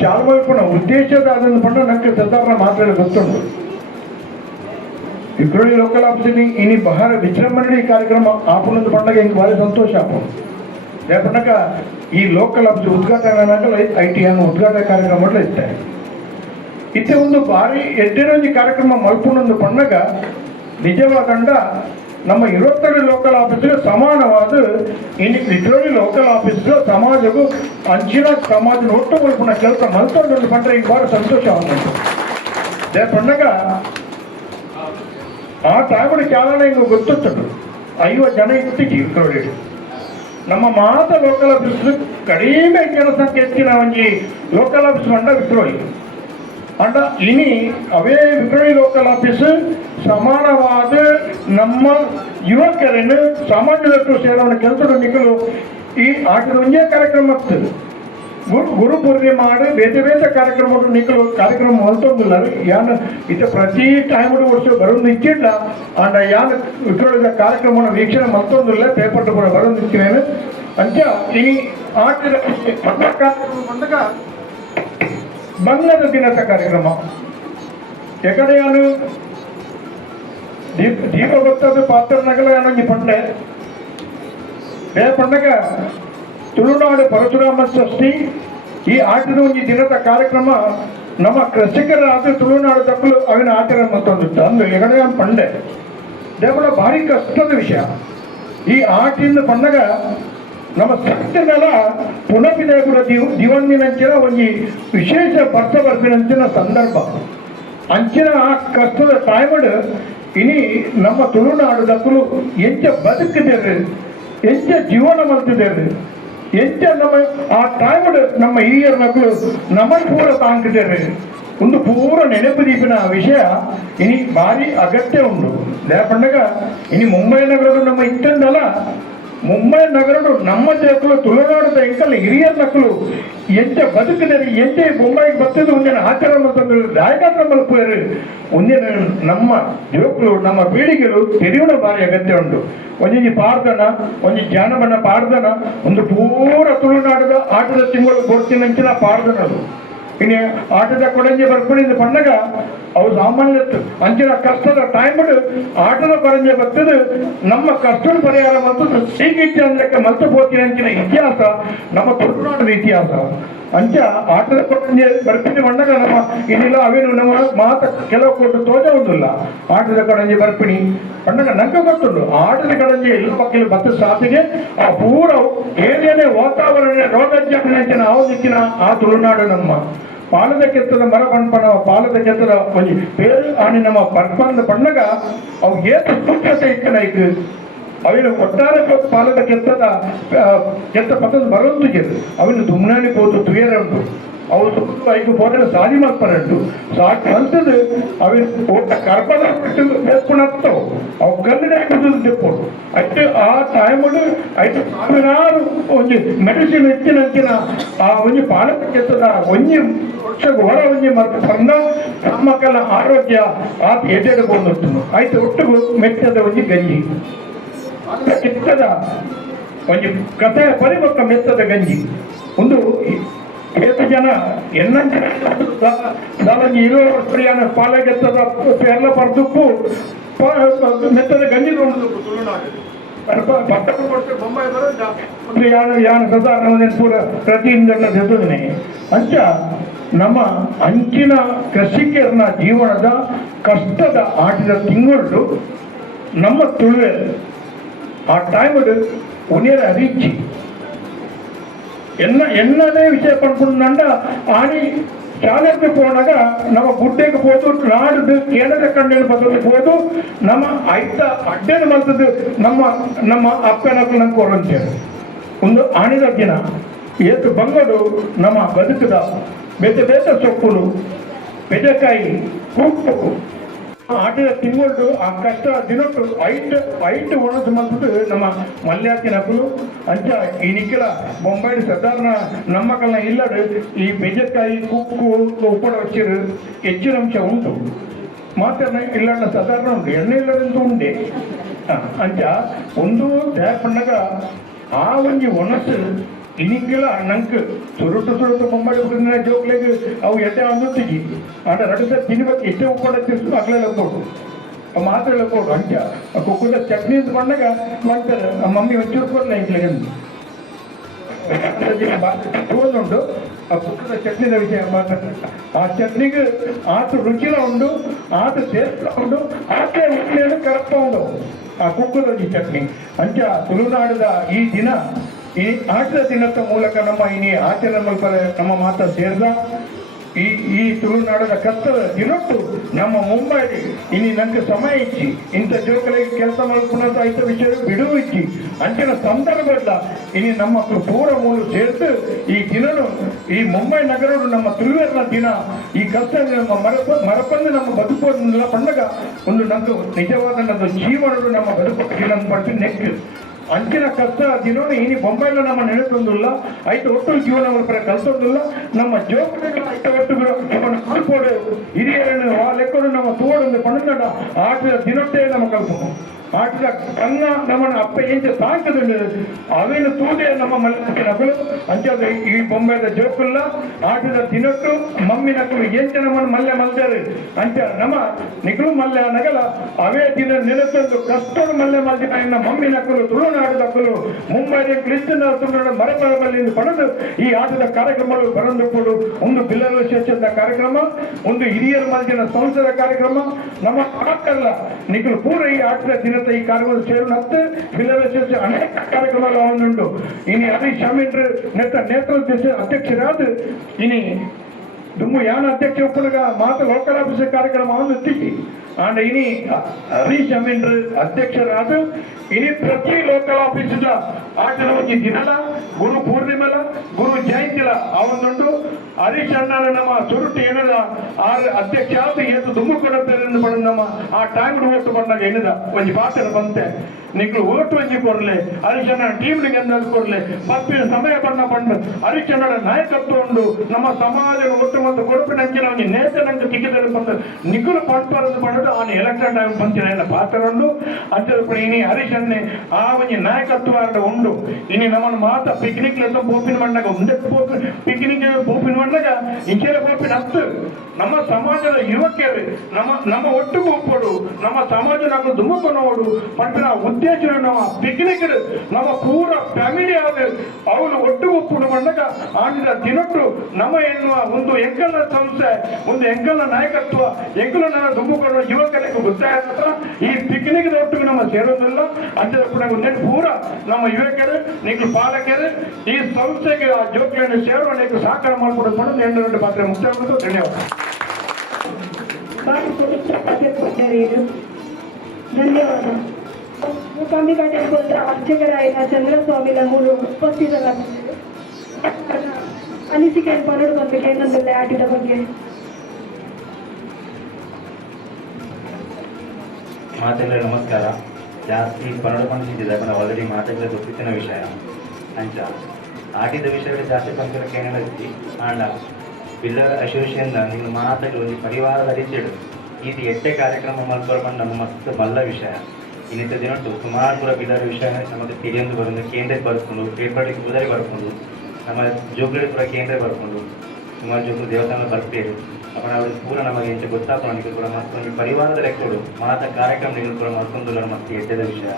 ಚಾಲು ಮಾಡಿಕೊಂಡ ಉದ್ದೇಶದಾದಂತ ಪಂಡ ನನಗೆ ಸಾಧಾರಣ ಮಾತ್ರ ಗೊತ್ತುಂಟು ವಿಕ್ರೋಲಿ ಲೋಕಲ್ ಆಫೀಸಿನ ಇನಿ ಬಹಳ ವಿಜೃಂಭಣೆ ಕಾರ್ಯಕ್ರಮ ಆಪುನೊಂದು ಪಂಡಗೆ ಇಂಗೆ ಭಾರಿ ಸಂತೋಷ ಆಪು ಯಾಕಂದಾಗ ಈ ಲೋಕಲ್ ಆಫೀಸ್ ಉದ್ಘಾಟನೆ IT ಅನ್ನು ಉದ್ಘಾಟನೆ ಕಾರ್ಯಕ್ರಮ ಇತ್ತೆ ಇತ್ತೆ ಒಂದು ಭಾರಿ ಎಡ್ಡೆರೊಂದು ಕಾರ್ಯಕ್ರಮ ಮಲ್ಪುನೊಂದು ಪಂಡಗ ನಿಜವಾದಂಡ ನಮ್ಮ 22 ಲೋಕಲ್ ಆಫೀಸ್ಗೆ ಸಮಾನವಾದ ಇನ್ನು ವಿಕ್ರೋಲಿ ಲೋಕಲ್ ಆಫೀಸ್ ಸಮಾಜಕ್ಕೂ ಅಂಚಿನ ಸಮಾಜ ಒಟ್ಟು ಮಲ್ಪುನ ಕೆಲಸ ಮಲ್ತೊಂದು ಪಂಡ್ರೆ ಈಗ ಭಾಳ ಸಂತೋಷ ಆಗುಂಟು ಪಂಡಗ ಆ ಟೈಮಲ್ಲಿ ಚಾಲನೆ ಹಿಂಗೆ ಗೊತ್ತಿತ್ತು 50 ಜನ ಇರ್ತಿದ್ವಿ ವಿಕ್ರೋಲಿ ನಮ್ಮ ಮಾತ ಲೋಕಲ್ ಆಫೀಸ್ ಕಡಿಮೆ ಜನಸಂಖ್ಯೆ ಹೆಚ್ಚಿನ ಒಂಜಿ ಲೋಕಲ್ ಆಫೀಸ್ ಮಂಡ ವಿಕ್ರೋಲಿ ಅಂಡ ಇನಿ ಅವೇ ವಿಕ್ರೋಲಿ ಲೋಕಲ್ ಆಫೀಸ್ ಸಮಾನವಾದ ನಮ್ಮ ಯುವಕರನ್ನು ಸಮಾಜದಷ್ಟು ಸೇರವನ್ನು ಕೆಲಸದ ನಿಗಲು ಈ ಆಟದ ಒಂದೇ ಕಾರ್ಯಕ್ರಮ ಆಗ್ತದೆ ಗುರು ಪೂರ್ಣಿಮೆ ಮಾಡಿ ಬೇತೆ ಬೇತೆ ಕಾರ್ಯಕ್ರಮಗಳು ನಿಗಲು ಕಾರ್ಯಕ್ರಮ ಹೊಲ್ತೊಂದಿಲ್ಲ ಯಾನು ಇದು ಪ್ರತಿ ಟೈಮ್ ವರ್ಷ ಬರೋದು ಇಚ್ಚಿಲ್ಲ ಅಂಡ ಯಾನು ವಿಕ್ರೋಲಿದ ಕಾರ್ಯಕ್ರಮವನ್ನು ವೀಕ್ಷಣೆ ಮಲ್ತೊಂದಿಲ್ಲ ಪೇಪರ್ ಕೂಡ ಬರೋದು ಇಚ್ಚಿನೇನು ಅಂಚ ಇನಿ ಆಟದ ಕಾರ್ಯಕ್ರಮ ಬಂದಾಗ ಬಂಗದ ದಿನದ ಕಾರ್ಯಕ್ರಮ ಎಕಡೆ ಯಾನು ದೀಪ ಗೊತ್ತದು ಪಾತ್ರ ನಗಲ ಯಾನೊಂದು ಪಂಡೆ ಬೇ ಪಂಡಗ ತುಳುನಾಡು ಪರಶುರಾಮ ಷಷ್ಠಿ ಈ ಆಟದ ಒಂದು ದಿನದ ಕಾರ್ಯಕ್ರಮ ನಮ್ಮ ಕೃಷಿಕರಾದ ತುಳುನಾಡು ತಕ್ಕಲು ಅವಿನ ಆಚರಣೆ ಮತ್ತೊಂದಿತ್ತು ಅಂದ್ರೆ ಎಗಡೆ ಪಂಡೆ ದೇವಳ ಭಾರಿ ಕಷ್ಟದ ವಿಷಯ ಈ ಆಟಿಂದ ಬಂದಾಗ ನಮ್ಮ ಸತ್ಯನೆಲ್ಲ ಪುನಃ ಕೂಡ ದಿವಂದಿನಂಚಿನ ಒಂದು ವಿಶೇಷ ಬರ್ಪಿನಂಚಿನ ಸಂದರ್ಭ ಅಂಚಿನ ಆ ಕಷ್ಟದ ಟೈಮಡ್ ಇನಿ ನಮ್ಮ ತುಳುನಾಡು ದಕ್ಕಲು ಎಂಚ ಬದುಕಿದ್ದೇವೆ ಎಂಚ ಜೀವನ ಮಾಡ್ತಿದ್ದೇವೆ ಎಂಚ ನಮ್ಮ ಆ ಟೈಮಡ್ ನಮ್ಮ ಹಿರಿಯರ ಮಕ್ಕಳು ನಮ್ಮ ಪೂರ ತಾಂಕಿದ್ದೇವೆ ಒಂದು ಪೂರ ನೆನಪು ದೀಪಿನ ವಿಷಯ ಇನಿ ಭಾರಿ ಅಗತ್ಯ ಉಂಟು ಲೇಪಂಡಗ ಇನಿ ಮುಂಬೈ ನಗರದ ನಮ್ಮ ಇತ್ತಂದಲ್ಲ ಮುಂಬೈ ನಗರಡು ನಮ್ಮ ಜನಕ್ಕಳು ತುಳುನಾಡದ ಎಂಕಲ್ ಹಿರಿಯರ ಮಕ್ಕಳು ಎಂಚ ಬದುಕಿದರೆ ಎಂಚೆ ಮುಂಬೈಗೆ ಬರ್ತದೆ ಒಂದಿನ ಆಚರಣೆ ತಂದು ದಾಯಗಾತ್ರ ಮಲ್ಪರು ಒಂದಿನ ನಮ್ಮ ಯುವಕರು ನಮ್ಮ ಪೀಳಿಗೆಗಳು ತೆರೆಯುವ ಭಾರಿ ಅಗತ್ಯ ಉಂಟು ಒಂಜಿ ಪಾರ್ದನ ಒಂಜಿ ಜಾನಪದ ಪಾರ್ದನ ಒಂದು ಪೂರ ತುಳುನಾಡದ ಆಟದ ತಿಂಗಳು ಕೊಡ್ತೀನಂಚಿನ ಪಾರ್ದನದು ಇನ್ನು ಆಟದ ಕೊಡಂಜಿ ಬರ್ಕೊಂಡಿದ್ದು ಬಂದಾಗ ಅವು ಸಾಮಾನ್ಯ ಅಂಚಿನ ಕಷ್ಟದ ಟೈಮ್ ಆಟದ ಪರಂಜೆ ಬರ್ತದೆ ನಮ್ಮ ಕಷ್ಟದ ಪರಿಹಾರ ಮತ್ತು ಶ್ರೀಗಿತ್ಯ ಅಂದ್ರೆ ಮತ್ತೆ ಹೋಗ್ತೀನಿ ಅಂಚಿನ ಇತಿಹಾಸ ನಮ್ಮ ತುಳುನಾಡದ ಇತಿಹಾಸ ಅಂಚ ಆಟದ ಕೊಡಂಜೆ ಬರ್ಪಿನಿ ಬಂದಾಗ ನಮ್ಮ ಇನ್ನಿಲ್ಲ ಅವೇನು ನಮ್ಮ ಮಾತ ಕೆಲವು ಕೊಟ್ಟು ತೋಜ ಒಂದಿಲ್ಲ ಆಟದ ಕಡಂಜಿ ಬರ್ಪಿಣಿ ಬಂದಾಗ ನಂಗೆ ಗೊತ್ತುಂಟು ಆಟದ ಕಡಂಜಿ ಎಲ್ಲ ಪಕ್ಕದಲ್ಲಿ ಬತ್ತ ಸಾತಿಗೆ ಆ ಪೂರ ಏನೇನೇ ವಾತಾವರಣ ರೋಗಜ್ಞಾನ ಆ ದಿಕ್ಕಿನ ಆ ತುಳುನಾಡು ನಮ್ಮ ಪಾಲದ ಕೆತ್ತದ ಮರ ಪಂಪನ ಪಾಲದ ಕೆತ್ತದ ಒಂದು ಬೇರೆ ಆಣಿ ನಮ್ಮ ಬರ್ಪಂದ ಪಣ್ಣಗ ಅವು ಏತು ಸೂಕ್ಷ್ಮತೆ ಇಕ್ಕನೈಕು ಅವಿನ ಒಟ್ಟಾರೆ ಪಾಲದ ಕೆತ್ತದ ಕೆತ್ತ ಪತ್ತದ ಬರೋದು ಅವಿನ ದುಮ್ನಾನಿ ಹೋದು ತುಯರ ಉಂಟು ಅವು ಸುತ್ತ ಐದು ಹೋದರೆ ಸಾಲಿ ಮಾಡ್ತಾರಂಟು ಸಾಕು ಅಂತದ್ದು ಅವಿನ ಒಟ್ಟ ಕರ್ಪದ ಬಿಟ್ಟು ಬೇಸ್ಕೊಂಡಾಗ್ತಾವ ಅವು ಕಲ್ಲಿನ ತೆಪ್ಪೋದು ಅಷ್ಟು ಆ ಟೈಮಡು ಐದು ಸಾವಿರಾರು ಒಂದು ಮೆಡಿಸಿನ್ ಹೆಚ್ಚಿನ ಆ ಒಂದು ಪಾಲಕ ಕೆತ್ತದ ಒಂಜಿ ವರ್ಷಕ್ಕೆ ಹೊರ ಒಂಜಿ ಮತ್ತು ಬರ್ನ ನಮ್ಮಕ್ಕೆಲ್ಲ ಆರೋಗ್ಯ ಆತ ಎಡೆಡು ಬಂದೊಟ್ಟು ಆಯ್ತು ಒಟ್ಟಿಗೂ ಮೆತ್ತದ ಒಂಜಿ ಗಂಜಿ ಕೆತ್ತದ ಒಂದು ಕಥೆಯ ಪರಿಮಕ್ಕ ಮೆತ್ತದ ಗಂಜಿ ಒಂದು 7 ಜನ ಎನ್ನಂಚಿನ ಇರುವ ಸ್ತ್ರೀಯನ ಪಾಲಗೆತ್ತದ ಎಲ್ಲ ಪರ್ದುಪ್ಪು ಮೆತ್ತದ ಗಂಜಿ ನೋಡುದು ತುಳುನಾಡು ಬೊಂಬಾಯಿ ಯಾನ ಸಾಧಾರಣ ಪೂರ ಪ್ರತಿಯಿಂದ ಜೊತೆ ಅಂಚ ನಮ್ಮ ಅಂಚಿನ ಕೃಷಿಕರನ ಜೀವನದ ಕಷ್ಟದ ಆಟಿದ ತಿಂಗಳು ನಮ್ಮ ತುಳುವೆ ಆ ಟೈಮ್ ಉನಿಯರ ಅರಿಚಿ ಎನ್ನದೇ ವಿಷಯ ಪಡ್ಕೊಂಡ ಆಣಿ ಶಾಲೆಗೆ ಹೋದಾಗ ನಮ್ಮ ಗುಡ್ಡೆಗೆ ಹೋದು ನಾಡ್ದು ಕೇಂದ್ರದ ಕಣ್ಣಲ್ಲಿ ಬದಲು ಹೋದು ನಮ್ಮ ಐತ ಅಡ್ಡನ ಮಲ್ತದ್ದು ನಮ್ಮ ಅಪ್ಪನಕ್ಕೂ ನಂಗೆ ಕೊರಂತೇವೆ ಒಂದು ಆಣಿದ ದಿನ ಏತು ಬಂಗಡು ನಮ್ಮ ಬದುಕದ ಬೇತೆ ಸೊಪ್ಪುಲು ಬೆಜಕಾಯಿ ಕೂಪು ಆಟಿದ ತಿಂಗಳು ಆ ಕಷ್ಟ ದಿನಕ್ಕೂ ಐಟ್ ಒಣಸು ಮಂತದ್ದು ನಮ್ಮ ಮಲ್ಯಾಕಿನಕ್ಕೂ ಅಂಚ ಈ ನಿಖಿಲ ಬೊಂಬಾಯಿ ಸಾಧಾರಣ ನಮ್ಮ ಕಲ್ಲ ಇಲ್ಲಡು ಈ ಬೆಜಕಾಯಿ ಕುಕ್ಕು ಉಪ್ಪಡ ವಚ್ಚಿರು ಹೆಚ್ಚಿನ ಅಂಶ ಉಂಟು ಮಾತ್ರ ಇಲ್ಲಣ್ಣ ಸಾಧಾರಣ ಉಂಟು ಎಣ್ಣೆ ಇಲ್ಲದಂತೂ ಉಂಡೆ ಅಂಚ ಒಂದು ಪಣ್ಣಗ ಆ ಒಂಜಿ ಒಣಸು ಇನಿಕ್ಕೆಲ್ಲ ನಂಗೆ ಸುರುಟು ಬೊಂಬಾಯಿ ಬಿಟ್ಟಿನ ಜೋಕ್ಲೆಗೆ ಅವು ಎಡ್ಡೆ ಅಂದುತ್ತಿಗಿ ಆಟ ರಡಿಸ ತಿನ್ಬೇಕು ಎಷ್ಟೇ ಉಪ್ಪಡಕ್ಕೆ ಅಗ್ಲೆಲ್ಲ ಕೊಡು ಮಾತ್ರ ಎಲ್ಲ ಕೊಡು ಅಂಚ ಕುಕ್ಕದ ಚಟ್ನಿ ಅಂತ ಬಂದಾಗ ಮಾಡ್ತಾರೆ ನಮ್ಮ ಮಮ್ಮಿ ಒಂಚೂರು ಕೊಡಲ್ಲ ಇಂಟ್ಲೆಗೆ ಉಂಟು ಆ ಕುಕ್ಕದ ಚಟ್ನಿದ ವಿಷಯ ಮಾತಾಡ್ತಾರೆ ಆ ಚಟ್ನಿಗೆ ಆತ ರುಚಿಲ ಉಂಡು ಆತ ಟೇಸ್ಟ್ ಉಂಡು ಆತ ಉಪ್ಪು ಕರಪ್ಪ ಉಂಡು ಆ ಕುಕ್ಕದ ಚಟ್ನಿ ಅಂಚ ತುಳುನಾಡದ ಈ ದಿನ ಈ ಆಟದ ದಿನದ ಮೂಲಕ ನಮ್ಮ ಇನಿ ಆಚರಣೆ ಮಲ್ಪರೆ ನಮ್ಮ ಮಾತ ಸೇರಿದ ಈ ತುಳುನಾಡದ ಕಷ್ಟದ ದಿನಟ್ಟು ನಮ್ಮ ಮುಂಬೈಲಿ ಇನಿ ನಂಗೆ ಸಮಯ ಇಚ್ಚಿ ಇಂಥ ಜೋಕಲಿಗೆ ಕೆಲಸ ಮಾಡ್ಕೊಂಡ ಐತ ವಿಷಯ ಬಿಡುವು ಇಚ್ಚಿ ಅಂಚಿನ ಸಂದರ್ಭ ಇಲ್ಲ ಇನಿ ನಮ್ಮ ಪೂರ ಮೂರು ಸೇರ್ತು ಈ ದಿನನು ಈ ಮುಂಬೈ ನಗರಡು ನಮ್ಮ ತುಳುವೆರ್ನ ದಿನ ಈ ಕಷ್ಟ ನಮ್ಮ ಮರಪಂದು ನಮ್ಮ ಬದುಕೋದನ್ನೆಲ್ಲ ಬಂದಾಗ ಒಂದು ನಂದು ನಿಜವಾದ ನಂದು ಜೀವನಗಳು ನಮ್ಮ ಬದುಕು ದಿನ ಪಟ್ಟು ನೆಕ್ಕು ಅಂಚಿನ ಕಷ್ಟ ದಿನ ಇನಿ ಬೊಂಬೈಲ ನಮ್ಮ ನೆನೆತೊಂದಿಲ್ಲ ಐದು ಒಟ್ಟು ಜೀವನ ಕಲ್ತೊಂದಿಲ್ಲ ನಮ್ಮ ಜೋಕುಗಳು ಐತ ಒಟ್ಟು ಜೀವನ ಕಲ್ಪೋಡು ಹಿರಿಯರನ್ನು ಆ ಲೆಕ್ಕರು ನಮ್ಮ ತೋಡೊಂದು ಪಣ್ಣದ ಆಟದ ದಿನಟ್ಟೇ ನಮ್ಮ ಕಲ್ಪು ಆಟದ ಕನ್ನ ನಮ್ಮನ್ನು ಅಪ್ಪ ಏಂಚೆ ಸಾಕ್ತದೆ ಅವೇನು ತೂದೆ ನಮ್ಮ ಮಲ್ಲನಕಲು ಅಂಚದ ಈ ಬೊಂಬೆದ ಜೋಕುಲ್ಲ ಆಟದ ದಿನಕ್ಕೂ ಮಮ್ಮಿನಕ್ಕಳು ಏಂಚೆ ನಮ್ಮನ್ನು ಮಲ್ಲೆ ಮಲ್ದಾರೆ ಅಂಚ ನಮ್ಮ ನಿಗಳು ಮಲ್ಲೆ ನಗಲ ಅವೇ ದಿನ ನೆನೆಸೊಂದು ಕಷ್ಟದ ಮಲ್ಲೆ ಮಲ್ದಿನ ಇನ್ನ ಮಮ್ಮಿನಕ್ಕಲು ತುಳುನಾಡದಕ್ಕಲು ಮುಂಬೈನ ಕ್ರಿಸ್ತನ ತುಳುನಾಡ ಮರಪರಬಲ್ಲಿಂದ ಪಡೆದು ಈ ಆಟದ ಕಾರ್ಯಕ್ರಮಗಳು ಬರಂದುಕೊಂಡು ಒಂದು ಬಿಲ್ಲರ ವಿಶೇಷದ ಕಾರ್ಯಕ್ರಮ, ಒಂದು ಹಿರಿಯರ ಮಲ್ದಿನ ಸಂಸದ ಕಾರ್ಯಕ್ರಮ ನಮ್ಮ ಆಟಲ್ಲ ನಿಗಳು ಪೂರ ಈ ಆಟದ ದಿನದ ಈ ಕಾರ್ಯಕ್ರಮ ಸೇರಿನತ್ತೆ ಬಿಲ್ಲರ ವಿಶೇಷ ಅನೇಕ ಕಾರ್ಯಕ್ರಮಗಳು ಅವನುಂಟು. ಇನಿ ಹರೀಶ್ ಅಮೀನ್ರು ನೇತೃತ್ವ ಅಧ್ಯಕ್ಷರಾದ ಇನಿ ದುಮ್ಮು ಯಾನ ಅಧ್ಯಕ್ಷ ಒಪ್ಪಳಗ ಮಾತ ಲೋಕಲ್ ಆಫೀಸ್ ಕಾರ್ಯಕ್ರಮವನ್ನು ತಿಳಿ ಆಂಡ ಇನಿ ಹರೀಶ್ ಅಮೀನ್ರು ಅಧ್ಯಕ್ಷರಾದ ಇನಿ ಪ್ರತಿ ಲೋಕಲ್ ಆಫೀಸಿದ ಆಟದ ಒಂದು ದಿನಲ ಗುರು ಪೂರ್ಣಿಮೆಲ ಗುರು ಜಯಂತಿಲ ಅವೊಂದುಂಟು ಹರೀಶ್ ಅಣ್ಣನ ನಮ್ಮ ಸುರುಟ್ಟು ಏನದ ಆರು ಅಧ್ಯಕ್ಷ ಆದ ಏತು ದುಮ್ಮು ಕೊಡಬೇರೆಂದು ಪಡೆದು ನಮ್ಮ ಆ ಟೈಮ್ ಓಟು ಬಂದಾಗ ಏನದ ಒಂಜಿ ಪಾತ್ರ ಬಂತೆ ನಿಕ್ಳು ಓಟು ಒಂಜಿ ಕೊರ್ಲೆ ಹರೀಶ್ ಅಣ್ಣ ಟೀಮ್ನಿಗೆ ಎಂದಲ್ಲಿ ಕೊರ್ಲೆ ಪಪ್ಪಿನ ಸಮಯ ಬಣ್ಣ ಬಂದು ಹರೀಶ್ ಅಣ್ಣನ ನಾಯಕತ್ವ ಉಂಡು ನಮ್ಮ ಸಮಾಜದ ಒಟ್ಟು ಮತ್ತು ಕೊಡುಪಿನಂಚಿನ ಒಂದು ನೇತನಂಚ ಟಿಕೆಟ್ ಬಂದು ನಿಖಲು ಪಡ್ಪರದು ಪಡೆದು ಅವನು ಎಲೆಕ್ಷನ್ ಟೈಮ್ ಪಂಚಿನ ಪಾತ್ರ ಉಂಡು ಅಂಚದ ಇನಿ ಹರೀಶ್ ಅಣ್ಣೆ ಆ ಒಂದು ನಾಯಕತ್ವ ಉಂಡು ಇನಿ ನಮ್ಮನ್ನು ಮಾತ ಪಿಕ್ನಿಕ್ ಲೆತ್ತ ಬೋಪಿನ ಮಣ್ಣಾಗ ಮುಂದೆ ಪಿಕ್ನಿಕ್ ಬೋಪಿನ ಮಣ್ಣಾಗ ಇಂಚೆಲೆ ಬೋಪಿನ ಹತ್ತು ನಮ್ಮ ಸಮಾಜದ ಯುವಕರು ನಮ್ಮ ಒಟ್ಟಿಗೆ ಒಪ್ಪಡು ನಮ್ಮ ಸಮಾಜ ನಮ್ಮ ದುಮ್ಮಕೊನೋಡು ಪಂಪಿನ ಉದ್ದೇಶ ನಮ್ಮ ಪಿಕ್ನಿಕ್ ನಮ್ಮ ಪೂರ ಫ್ಯಾಮಿಲಿ ಆದ ಅವಳು ಒಟ್ಟಿಗೆ ಒಪ್ಪಡು ಬಂದಾಗ ಆಡಿದ ದಿನಟ್ಟು ನಮ್ಮ ಎನ್ನುವ ಒಂದು ಎಂಕಲ್ನ ಸಂಸ್ಥೆ, ಒಂದು ಎಂಕಲ್ನ ನಾಯಕತ್ವ, ಎಂಕಲ ನನ್ನ ದುಮ್ಮಕೊನೋ ಯುವಕರಿಗೆ ಗೊತ್ತಾಗ ಈ ಪಿಕ್ನಿಕ್ ಒಟ್ಟಿಗೆ ನಮ್ಮ ಸೇರೋದಿಲ್ಲ ಅಂತ ಪೂರ ನಮ್ಮ ಯುವಕರು ನೀವು ಪಾಲಕರು ಈ ಸಂಸ್ಥೆಗೆ ಆ ಜೋಕ್ಲಿಯನ್ನು ಸೇರುವ ನೀವು ಸಹಕಾರ ಮಾಡಿಕೊಡೋದು ಮಾಡೋದು 2 ಪಾತ್ರ ಮುಖ್ಯ. ಧನ್ಯವಾದ. ಧನ್ಯವಾದ. ಮೂಕಾಂಬಿಕಾ ಟೆಂಪಲ್ ಅರ್ಚಕರಾದ ಚಂದ್ರಸ್ವಾಮಿ ನಮ್ಮೂರು ಉಪಸ್ಥಿತರಾಗಿದ್ದರು. ಅನಿಸಿಕೆಯನ್ನು ಪರಡು ಬಂದು ಕೇಂದ್ರದಲ್ಲಿ ಆಟದ ಬಗ್ಗೆ ಮಾತೆಲ್ಲ ನಮಸ್ಕಾರ. ಜಾಸ್ತಿ ಪನ್ನಡ ಪಂಚಿದ್ದಿದೆ ನಾವು ಆಲ್ರೆಡಿ ಮಾತಾಡಲು ಗೊತ್ತಿತ್ತಿನ ವಿಷಯ ಅಂಚ ಆಟಿದ ವಿಷಯಗಳು ಜಾಸ್ತಿ ಪಂಚಕ್ಕೆ ಏನಿಲ್ಲ ಆಂಡ ಬಿಲ್ಲರ್ ಅಸೋಸಿಯೇಷನ್ ನಿಮ್ಮ ಮಾತಾಡಿ ಒಂದು ಪರಿವಾರದ ಅರಿಚೆಡು ಇದು ಎಟ್ಟೆ ಕಾರ್ಯಕ್ರಮ ಮಲ್ಪರ್ಕೊಂಡು ನಮ್ಮ ಮಸ್ತ್ ಮಲ್ಲ ವಿಷಯ ಇನ್ನಿತ ದಿನಟ್ಟು ಸುಮಾರು ಪೂರ ಬಿಲ್ಲರ್ ವಿಷಯ ನಮಗೆ ತಿಳಿಯೊಂದು ಬರೋದು ಕೇಂದ್ರಕ್ಕೆ ಬರ್ಕೊಂಡು ಪೇಪರ್ಗೆ ಉದರಿ ಬರ್ಕೊಂಡು ನಮ್ಮ ಜೋಗುಳಿ ಪೂರ ಕೇಂದ್ರ ಬರ್ಕೊಂಡು ಸುಮಾರು ಜೋಗುಳು ದೇವಸ್ಥಾನ ಬರ್ತೇವೆ ಅಪ್ಪ ನಾವು ಪೂರ ನಮಗೆ ಎಂಚ ಗೊತ್ತಾಕೊಂಡು ಕೂಡ ಮತ್ತೊಂದು ಪರಿವಾರದ ಲೆಕ್ಕಡು ಮಾತ ಕಾರ್ಯಕ್ರಮ ನೀವು ಕೂಡ ಮತ್ತೊಂದು ಮತ್ತೆ ಎದ್ದದ ವಿಷಯ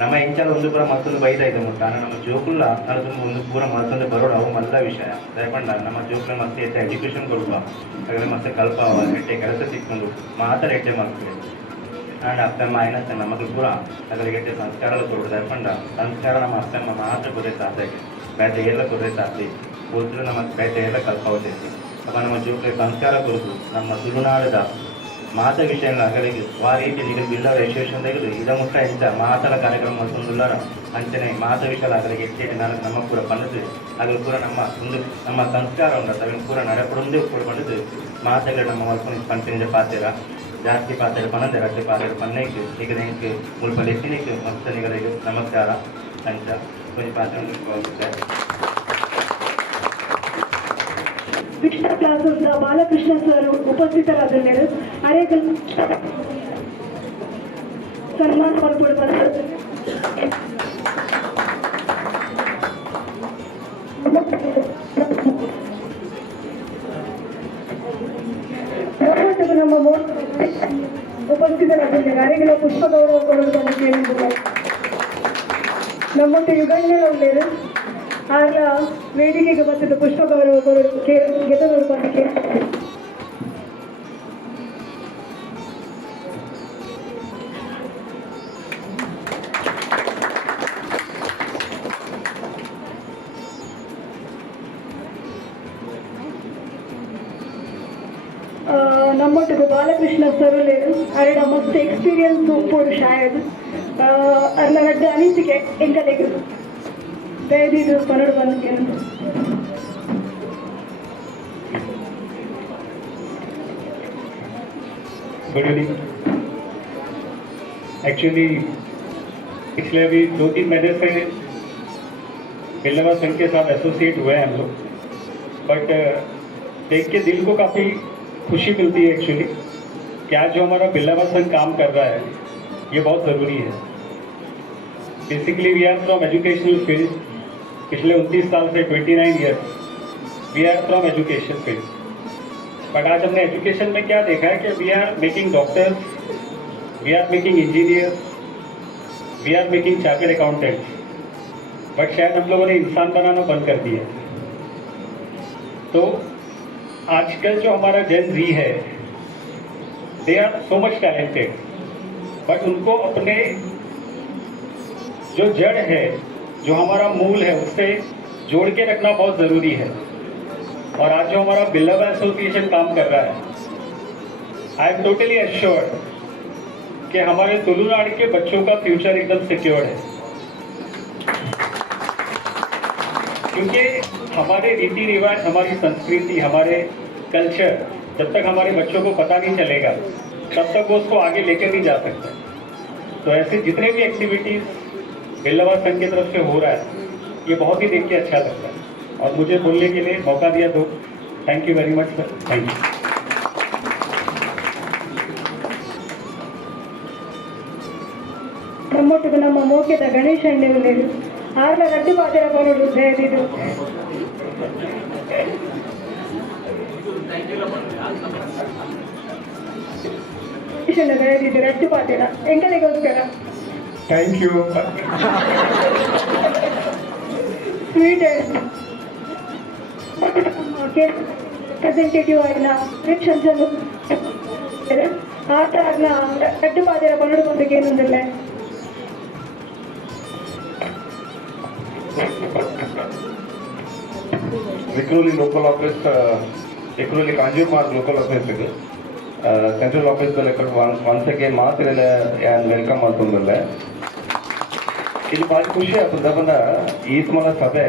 ನಮ್ಮ ಎಂಚಾಲ ಒಂದು ಪೂರ ಮತ್ತೊಂದು ಬೈದ ಇದೆ ಮುಟ್ಟ ನಮ್ಮ ಜೋಕುಲ್ಲ ನಾನು ಒಂದು ಪೂರ ಮತ್ತೊಂದು ಬರೋಡು ಅವು ಮಲ್ಲ ವಿಷಯ ದಯಪಂಡ ನಮ್ಮ ಜೋಕುಲ ಮತ್ತೆ ಎಟ್ಟೆ ಎಜುಕೇಶನ್ ಕೊಡುವ ಹಾಗಾದ್ರೆ ಮತ್ತೆ ಕಲ್ಪ ಎಟ್ಟೆ ಕೆಲಸ ಸಿಕ್ಕೊಂಡು ಮಾತಾಡ ಎಟ್ಟೆ ಮಾಡ್ತೇವೆ ಆ್ಯಂಡ್ ಅಪ್ಪಮ್ಮ ಆಯ್ನತ್ತೆ ನಮಗೆ ಪೂರ ಅದರಿಗೆ ಎಟ್ಟೆ ಸಂಸ್ಕಾರಗಳು ಕೊಡು ದಯಪಂಡ ಸಂಸ್ಕಾರ ನಮ್ಮ ಅಪ್ಪಮ್ಮ ಮಾತ್ರ ಗೊತ್ತೈತೆ ಆಸೆಗೆ ಬೇಟೆ ಎಲ್ಲ ಗೊತ್ತೈತೆ ಆಸೆ ಹೋದ್ರು ನಮ್ಮ ಬೇಟೆ ಎಲ್ಲ ಕಲ್ಪ ಹೋಗ್ತೈತಿ ಅಪ್ಪ ನಮ್ಮ ಜೋಕುಲ ಸಂಸ್ಕಾರ ಕೊಡುದು ನಮ್ಮ ತುಳುನಾಡದ ಮಾತ ವಿಷಯ ಅಗಳಿಗೆ ಆ ರೀತಿಯಲ್ಲಿ ಬಿಲ್ಲರ್ ಅಸೋಸಿಯೇಷನ್ ತೆಗೆದು ಇದ ಮುಟ್ಟ ಇಂಥ ಮಾತಲ ಕಾರ್ಯಕ್ರಮ ಮತ್ತೊಂದುಲ್ಲರ ಅಂಚನೆ ಮಾತ ವಿಷಯ ಅಗಳಿಗೆ ಎಟ್ಟೆ ನಾನು ನಮ್ಮ ಪೂರ ಪಂಡದು ಅದು ಪೂರ ನಮ್ಮ ಸಂಸ್ಕಾರ ಉಂಟು ಅದನ್ನು ಪೂರ ನಡೆಪಡೊಂದೇ ಪೂರ ಪಂಡದು ಮಾತಗಳು ನಮ್ಮ ಮಲ್ಕೊಂಡು ಪಂಚಿನ ಪಾತ್ರ ಜಾಸ್ತಿ ಪಾತ್ರ ಪನ್ನದೆ ರಟ್ಟೆ ಪಾತ್ರ ಪನ್ನೈಕು ಈಗ ನೆಂಕು ಮುಲ್ಪ ಲೆಕ್ಕಿನಿಕ್ಕೆ ಮಸ್ತನಿಗಳಿಗೆ ನಮಸ್ಕಾರ ಅಂಚ ಕೊಂಚ ಪಾತ್ರ ವಿಷ್ಣು ಕ್ಲಾಸಸ್ನ ಬಾಲಕೃಷ್ಣ ಸರ್ ಉಪಸ್ಥಿತರಾದರು. ಅನೇಕ ಸನ್ಮಾನ ಮಾಡಿಕೊಡ್ಬಾರ್ದು. ನಮ್ಮ ಉಪಸ್ಥಿತರಾಗಿದ್ದಾರೆ. ಅರೆಗಳ ಪುಷ್ಪ ಗೌರವ ಕೊಡೋದು ಅಂತ ಕೇಳಿದ್ರು. ನಮ್ಮೊಟ್ಟಿಗೆ ಯುಗಣ್ಣೆಲ್ಲ ಉಳ್ಳೇರು ಆಗ ವೇದಿಕೆಗೆ ಬಂದಿದ್ದ ಪುಷ್ಪ ಗೌರವ ಕೊಡೋದು ಗೆದ್ದವರು ಬಂದು ಕೇಳಿದ್ರು. ನಮ್ಮೊಟ್ಟಿಗೆ ಬಾಲಕೃಷ್ಣ ಸರುಲೇರು ಅರಡ ಮಸ್ತ್ ಎಕ್ಸ್ಪೀರಿಯನ್ಸ್ ಪೂರು ಶಾಯದ್ ಅರ್ನ ಗಡ್ಡ ಅನಿಸಿಕೆ ಎಂಕಲೆಗೆ ದಯವಿದು ಪರಡು ಬಂದು गुड इवनिंग। एक्चुअली पिछले अभी 2-3 महीने से बिल्लवा संघ के साथ एसोसिएट हुए हैं हम लोग, बट देख के दिल को काफ़ी खुशी मिलती है एक्चुअली कि आज जो हमारा बिल्लवा संघ काम कर रहा है ये बहुत ज़रूरी है। Basically we are from educational field, पिछले 29 साल से 29 years we are from education field. But आज हमने एजुकेशन में क्या देखा है कि we are making doctors, we are making engineers, we are making chartered accountants, but शायद हम लोगों ने इंसान बनाना बंद कर दिया। तो आजकल जो हमारा जेन जी है, they are so much talented, but उनको अपने जो जड़ है, जो हमारा मूल है, उससे जोड़ के रखना बहुत ज़रूरी है। और आज जो हमारा बिल्लावा एसोसिएशन काम कर रहा है, आई एम टोटली एश्योर्ड कि हमारे तुलुनाडु के बच्चों का फ्यूचर एकदम सिक्योर्ड है, क्योंकि हमारे रीति रिवाज, हमारी संस्कृति, हमारे कल्चर जब तक हमारे बच्चों को पता नहीं चलेगा, तब तक वो उसको आगे लेकर नहीं जा सकते। तो ऐसे जितने भी एक्टिविटीज़ बिल्लावा संघ की तरफ से हो रहा है, ये बहुत ही देख के अच्छा लगता है। और मुझे बोलने के लिए मौका दिया तो thank you very much sir, thank you. ನಮ್ಮೊಟ್ಟಿಗೆ ನಮ್ಮ ಮೋಕ್ಯದ ಗಣೇಶ ಅಣ್ಣಗಳು ಆರ್ಲ ರಡ್ಡು ಪಾತ್ರ ಕೊರಡು ದಯವಿದು ದಯವಿದು ರಡ್ಡು ಪಾತ್ರ ಎಂಕಲಿಗೋಸ್ಕರ ಥ್ಯಾಂಕ್ ಯು. ಸ್ವೀಟ್ ಪ್ರೆಸೆಂಟೇಟಿವ್ ಆಗಿನ ರಿಕ್ಷನ್ಸ್ ಆಟ ಆಗಿನ ರಡ್ಡು ಪಾತ್ರ ಕೊರಡು ಬಂದಕ್ಕೆ ಏನೊಂದಿಲ್ಲ. Vikroli local office, Vikroli Kanjurmarg local office ಇದೆ. ಸೆಂಟ್ರಲ್ ಆಫೀಸಲ್ಲಿ ಒನ್ಸ್ ಅಗೇನ್ ಮಾತಿರಲ್ಲ ವೆಲ್ಕಮ್ ಮಾಡ್ತಂದಲ್ಲ. ಇಲ್ಲಿ ಭಾಳ ಖುಷಿ ಆಗ್ತದೆ ಬಂದ ಈ ಸಮಾನ ಸಭೆ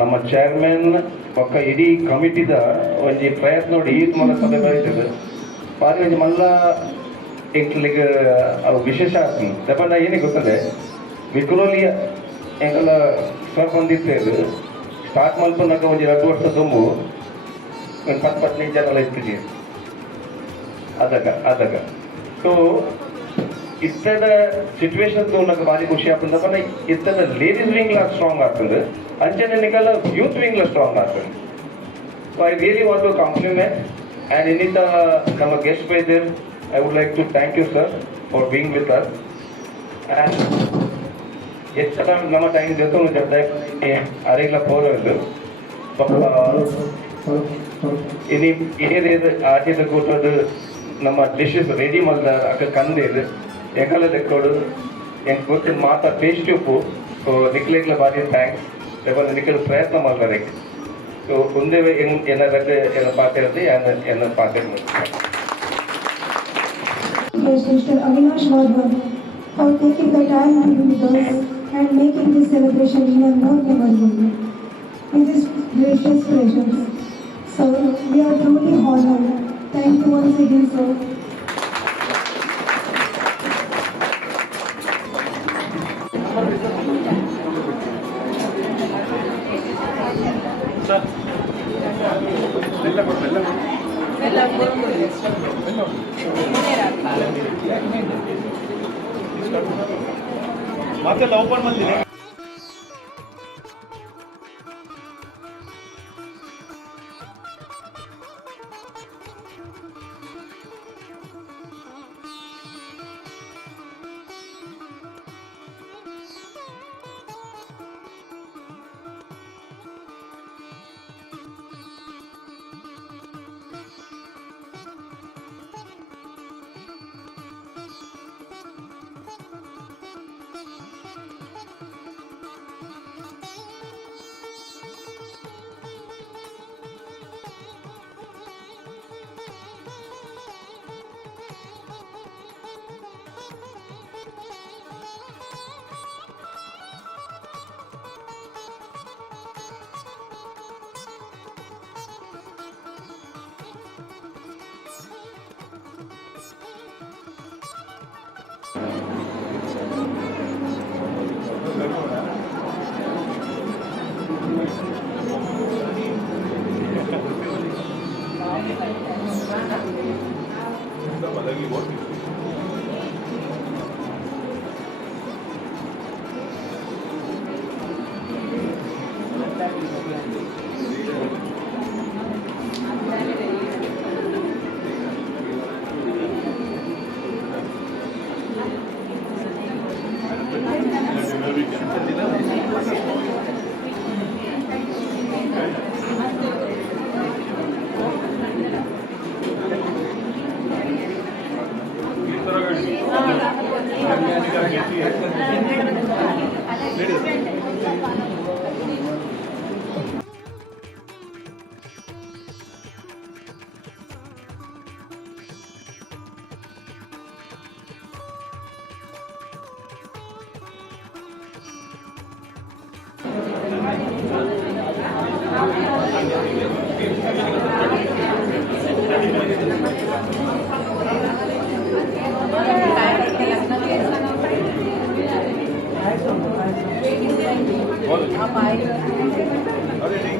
ನಮ್ಮ ಚೇರ್ಮನ್ ಪಕ್ಕ ಇಡೀ ಕಮಿಟಿದ ಒಂಜಿ ಪ್ರಯತ್ನ ನೋಡಿ ಈ ಸಮಾನ ಸಭೆ ಬರೀತದೆ ಭಾರಿ ಒಂಜಿ ಮಲ್ಲ ಇಂಟ್ಲಿಗೆ ಅವು ವಿಶೇಷ ಆಗ್ತದೆ. ದಪ್ಪಂಡ ಏನಿಗೆ ಗೊತ್ತಂದ್ರೆ ವಿಕ್ರೋಲಿಯ ಎಂಕಲ ಸರ್ ಬಂದಿರ್ತೇವೆ ಸ್ಟಾರ್ಟ್ ಮಲ್ಪನಾಗ ಒಂದು 2 ವರ್ಷ ತುಂಬು ಒಂದು 10-15 ಜನ ಎಲ್ಲ ಇರ್ತಿದ್ದೀವಿ ಆದಾಗ. ಸೊ ಇತ್ತದ ಸಿಚುವೇಶನ್ ನನಗೆ ಭಾರಿ ಖುಷಿ ಆಗ್ತದೆ. ಇತ್ತದ ಲೇಡೀಸ್ ವಿಂಗ್ಲ ಸ್ಟ್ರಾಂಗ್ ಆಗ್ತದೆ, ಅಂಚನೆಲ್ಲ ಯೂತ್ ವಿಂಗ್ಲ ಸ್ಟ್ರಾಂಗ್ ಆಗ್ತದೆ. So I really want to compliment and ಇನ್ನಿತ ನಮ್ಮ guest whether I would like to thank you sir for being with us. And ಎಷ್ಟು ನಮ್ಮ ಟೈಮ್ ಜೊತೆ ಜೊತೆ ಅರೆಗ್ಲ ಪೋರದು ಇನ್ನೇದು ಆಟಿದ ಕೂಟೋದು ನಮ್ಮ ಡಿಶಸ್ ರೆಡಿ ಮಾಡ್ದ ಅಕ್ಕ ಕಂದೇದು ಎಂಕಲ ತೆಕ್ಕೋಡು ಎಂಗೆ ಗೊತ್ತಿನ ಮಾತಾ ಟೇಸ್ಟ್ ಉಪ್ಪು. ಸೊ ನಿಕ್ಲೆಗ್ಲ ಭಾರಿ ಥ್ಯಾಂಕ್ಸ್ ಯಾಕಂದ್ರೆ ನಿಕ್ಕಲು ಪ್ರಯತ್ನ ಮಾಡ್ತಾರೆ. ಸೊ ಒಂದೇ ಏನಾದ್ರೆ ಎಲ್ಲ ಪಾತಿರತ್ತೆ ಎಲ್ಲ ಪಾತಿರ Mr. Avinash Wadhwan for taking the time to be with us and making this celebration even more memorable. It is gracious pleasure. So we are truly honored. Thank you once again, sir. ಮತ್ತೆ open ಮಾಡಿದೆ.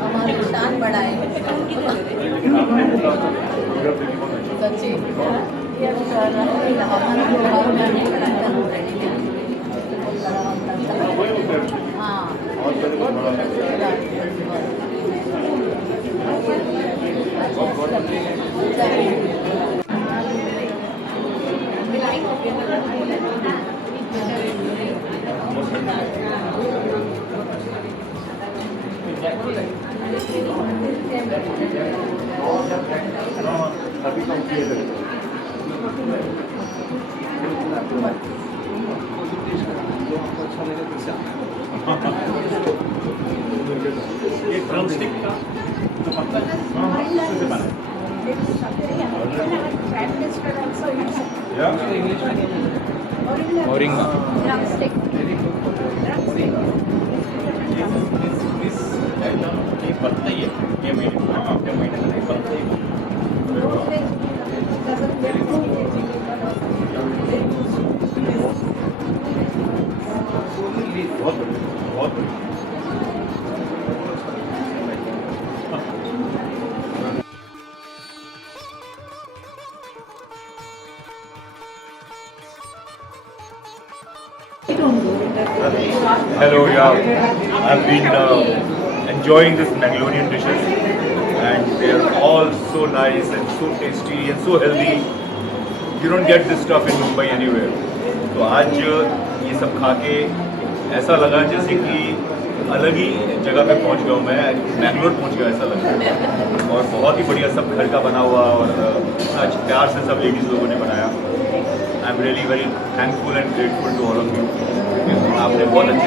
हमारा शान बढ़ाए सच्ची moringa ये बनता ही है ये महीने का नहीं बनता ही बहुत बहुत Hello, yeah. I've been enjoying this Mangalorean dishes, and they are all so nice and so tasty and so healthy. You don't get this stuff in Mumbai anywhere. तो आज ये सब खा के ऐसा लगा जैसे कि अलग ही जगह पे पहुंच गया हूँ मैं, मैंगलोर पहुंच गया ऐसा लगा। और बहुत ही बढ़िया सब घर का बना हुआ और आज प्यार से सब लेडीज़ लोगों ने बनाया। I am really very thankful and grateful to all of you. आपने बहुत अच्छे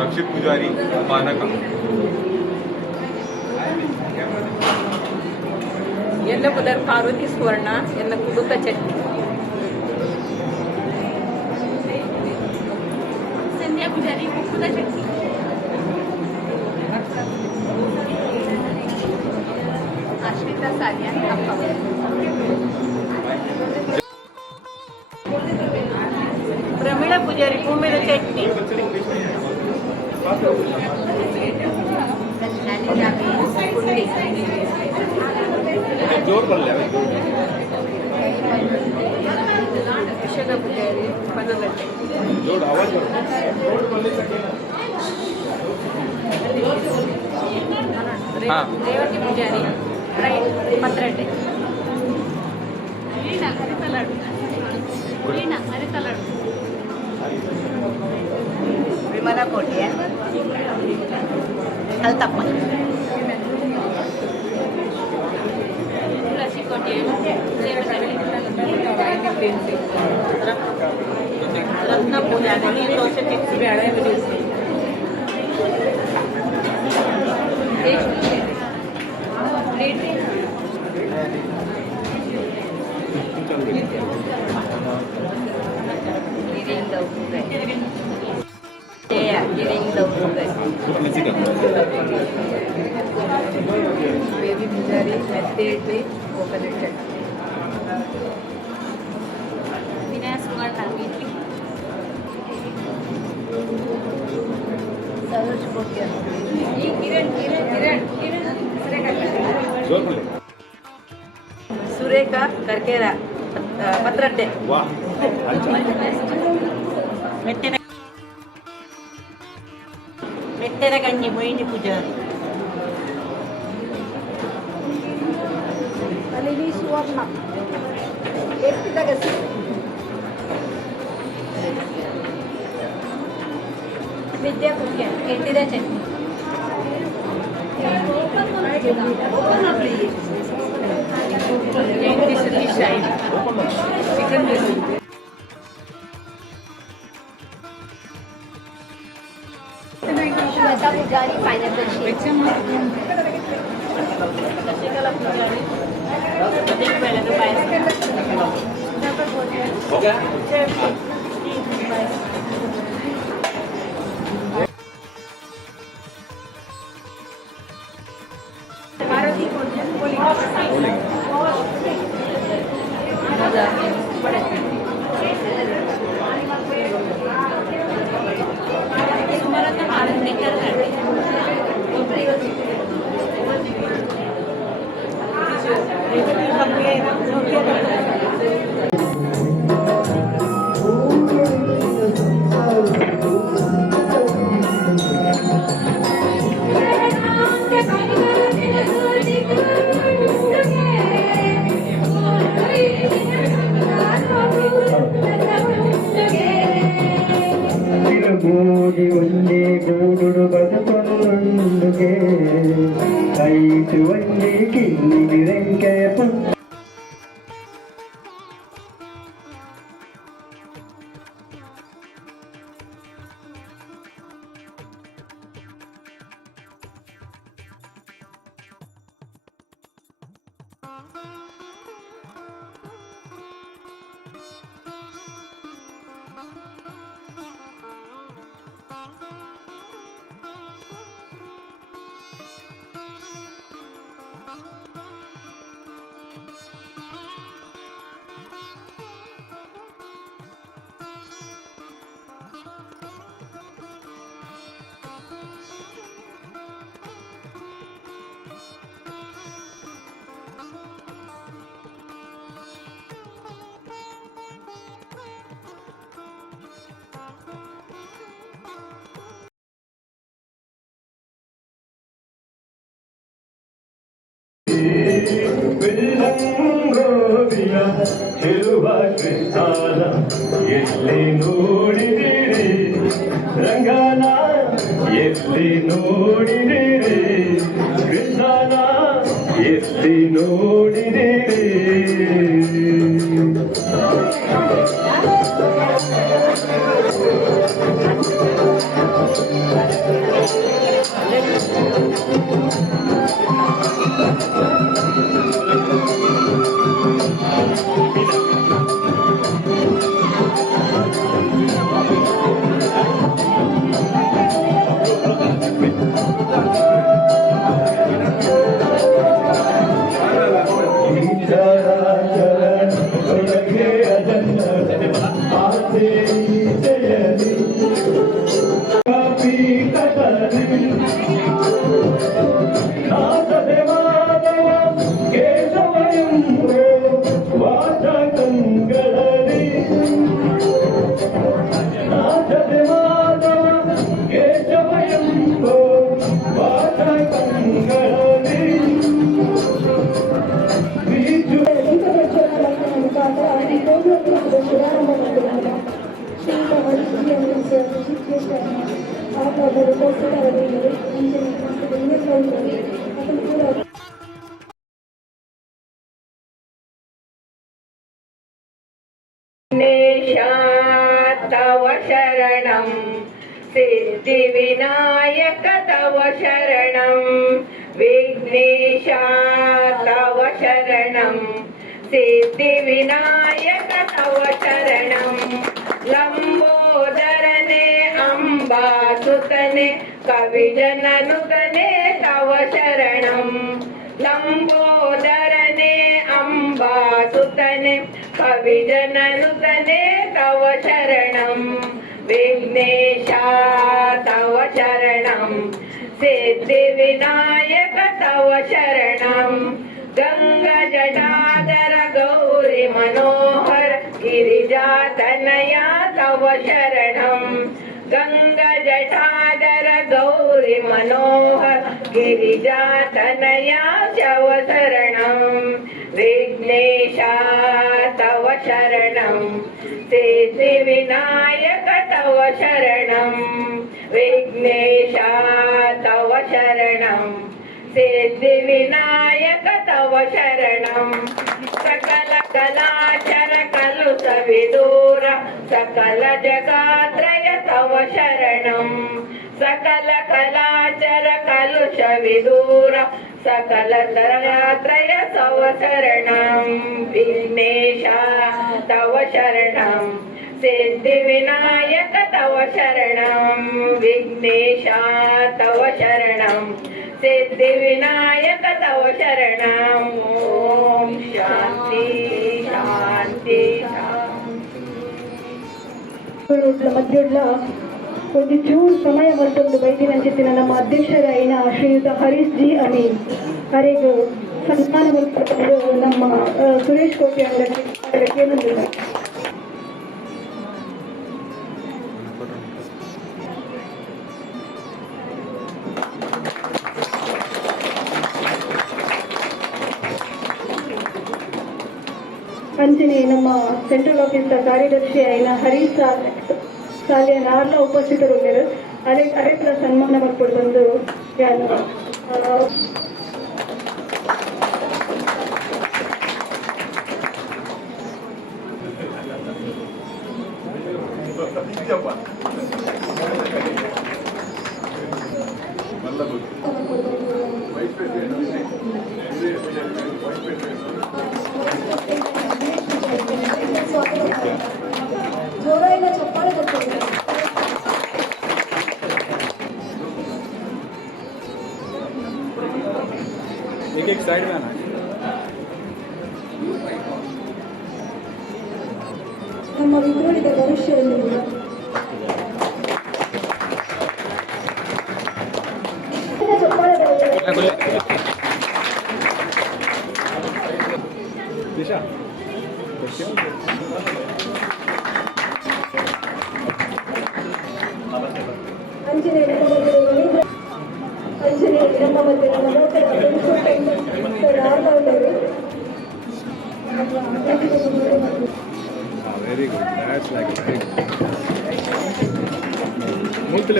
रक्षित पुजारी पानक ಎಲ್ಲ ಪದಾರ್ಥ ಪಾರ್ವತಿ ಸುವರ್ಣ ಎಲ್ಲ ಕುಡುಕ ಚಟ್ನಿ ಸಂಧ್ಯಾ ಪೂಜಾರಿ ಕುಕ್ಕುದ ಚಟ್ನಿ ಅಶ್ವಿತಾ ಸಾಲಿಯಾ ಪ್ರಮೀಳಾ ಪೂಜಾರಿ ಕುಂಬೆದ ಚಟ್ನಿ जोर कर ले ವಿಷದ ಪೂಜಾರಿ ಪದಗಟ್ಟೆ जोर आवाज ರೇವತಿ ಪೂಜಾರಿ ಪತ್ರಟ್ಟೆ ಅರಿತಲಾಡು ಅರಿತಲಾಡು ವಿಮಲಾ ಕೋಟೆಯ ಅಲ್ತಪ್ಪ ತುಳಸಿ ಕೋಟೆಯ ರತ್ನ ಪೂಜಾ ದೋಸೆ ತಿಕ್ಸಿ ಬೇಳೆ ಬಿಡಿಸಿ ಬೇಬಿ ಪೂಜಾರಿ ಮೆತ್ತೆ ಇಡ್ಲಿ ಕೋಕೋನಟ್ ಚಟ್ನಿ ವಿನಾಯಕ್ ಸುವರ್ಣ ಕೇರ ಪತ್ರಡ್ಡೆ ಮೆಟ್ಟೆರ ಕಣ್ಣಿ ಮೊಯ್ನಿ ಪೂಜಾರಿ ಅಲ್ಲಿ ಸುವರ್ಣ ಎತ್ತಿದಗಸಿ ವಿದ್ಯಾ ಕುಕ್ಕೆ ಎಟ್ಟಿದ chutney chicken Poojary pineapple shake Shashikala Poojary ಬದನೆ ಬೇಳೆದು ಪಾಯಸ ಭಾರತಿ ಸುಮಾರತ್ತ ನೆಟ್ಟರ್ ಗೋಡಿ ಒಂದೇ ಗೋಡುಡು ಬದುಕೊಂಡುಗೆ ಐದು ಒಂದೇ ಕಿನ್ನಿಗೆ ರೆಂಕೆಯ ಚೆಲುವ ಕೃಷ್ಣಾನ ಎಲ್ಲಿ ನೋಡಿದಿರಿ ರಂಗನ ಎಲ್ಲಿ ನೋಡಿದಿರಿ ಕೃಷ್ಣನ ಎಲ್ಲಿ ನೋಡಿದಿರಿ तव शरणं सिद्धिविनायक तव शरणं विघ्नेशा तव शरणं सिद्धिविनायक तव शरणं लंबोदरने अंबासुतने कविजननुतने तव शरणं लंबोदरने अंबासुतने कविजननुतने तव शरणं विघ्नेशा तव शरणं सिद्धिविनायक तव शरणं गंगाजटाधर गौरी मनोहर गिरिजातनया तव शरणं गंगाजटाधर गौरी मनोहर गिरिजातनया तव शरणं विघ्नेशा तव शरणं सिद्धिविनायक तव शरणं विघ्नेशा तव शरणं सिद्धिविनायक तव शरणं सकल कलाचर कलुष विदूर सकल जगात्रय तव शरणं सकल कलाचर कलुष विदूर सकल जगात्रय तव शरणं विघ्नेशा तव शरणं सिद्धिविनायक तव शरणं विघ्नेशा तव शरणं सिद्धिविनायक तव शरणं ओम शांति शांति ಮಧ್ಯಲ್ಲ ಒಂದು ಚೂರು ಸಮಯ ಮತ್ತೊಂದು ವೈದ್ಯನ ಜೊತೆ ನಮ್ಮ ಅಧ್ಯಕ್ಷರಾಯಿನ ಶ್ರೀಯುತ ಹರೀಶ್ ಜಿ ಅಮೀನ್ ಅವರಿಗೆ ಸನ್ಮಾನ ಮಾಡಿಕೊಂಡು ನಮ್ಮ ಸುರೇಶ್ ಕೋಟೆ ಅವರ ಕೇಳುವುದಿಲ್ಲ. ಅಂಚನೆ ನಮ್ಮ ಸೆಂಟ್ರಲ್ ಆಫೀಸ್ನ ಕಾರ್ಯದರ್ಶಿ ಆಯ್ನ ಹರೀಶ್ ಸಾಲಿಯ ನಾರ್ಲ ಉಪಸ್ಥಿತರಿದ್ದರು ಅರೆಕ್ಲ ಸನ್ಮಾನ ಮಾಡ್ಕೊಂಡು ಬಂದು ಜೋರಾಯಿನ ಚಪ್ಪಾಳೆ ಕೊಡ್ತಾರೆ. एक साइड में आना ನಮ್ಮ ವಿಕ್ರೋಳಿತ ಭವಿಷ್ಯದಲ್ಲಿ ಚಪ್ಪಾಳೆ दिशा ಅಂಜನೆ ನಮ್ಮ ಮಧ್ಯೆ ರವೀಂದ್ರ ಅಂಜನೆ ನಮ್ಮ ಮಧ್ಯೆ ನಲವತ್ತರ very good that's like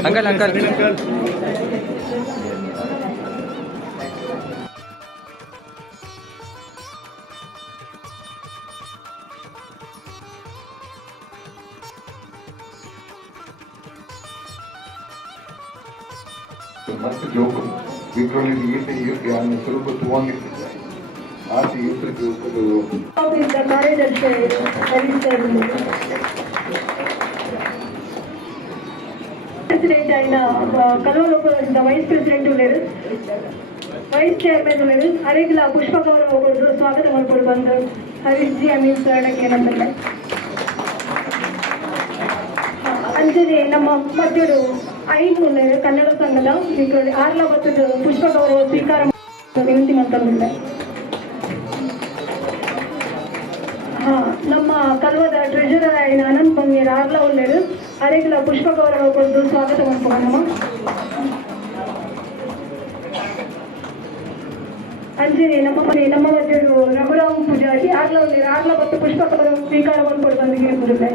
uncle uncle uncle ಮತ್ತು ಜೋಕು ಇದರಲ್ಲಿ ಈತ ಅವನ ಸ್ವಲ್ಪ ತೂವಾಗಿರ್ತಿದ್ದ ಆತ ಈತ ಜೋಕದು ಕಾರ್ಯದರ್ಶಿ ప్రెసిడెంట్ అయిన కలవలోపల వైస్ ప్రెసిడెంట్ ఉన్నారు వైస్ ಚೇರ್ಮನ್ ಉಳ್ಳರು ಅರೆಗಿಲ ಪುಷ್ಪ ಗೌರವ ಕೊಡೋದು ಸ್ವಾಗತ ಮಾಡ್ಕೊಂಡು ಬಂದು ಹರೀಶ್ ಜಿ ಅಮೀನ್ ಸರ್ಡಕ್ಕೆ ಏನಂತಲ್ಲ ಅಂಜನೆ ನಮ್ಮ ಮಧ್ಯರು ಐದು ಉಳ್ಳರು ಕನ್ನಡ ಸಂಘದ ಇದರಲ್ಲಿ ಆರ್ಲ ಬತ್ತದ ಪುಷ್ಪ ಗೌರವ ಸ್ವೀಕಾರ ವಿನಂತಿ ಮಾಡ್ತಂದಿಲ್ಲ. ನಮ್ಮ ಕಲ್ವದ ಟ್ರೆಜರರ್ ಆಯ್ನ ಅನಂತ್ ಬಂಗೇರ್ ಆರ್ಲ ಉಳ್ಳರು ಅರೆಗಿಲ ಪುಷ್ಪ ಗೌರವ ಕೊಡೋದು ಸ್ವಾಗತ ಮಾಡ್ಕೊಂಡು ಅಂಜನೆ ನಮ್ಮ ಮಧ್ಯರು ರಘುರಾಮ್ ಪೂಜಾರಿ ಆಗ್ಲ ಬತ್ತು ಪುಷ್ಪ ಸ್ವೀಕಾರ ಮಾಡ್ಕೊಂಡು ಬಂದು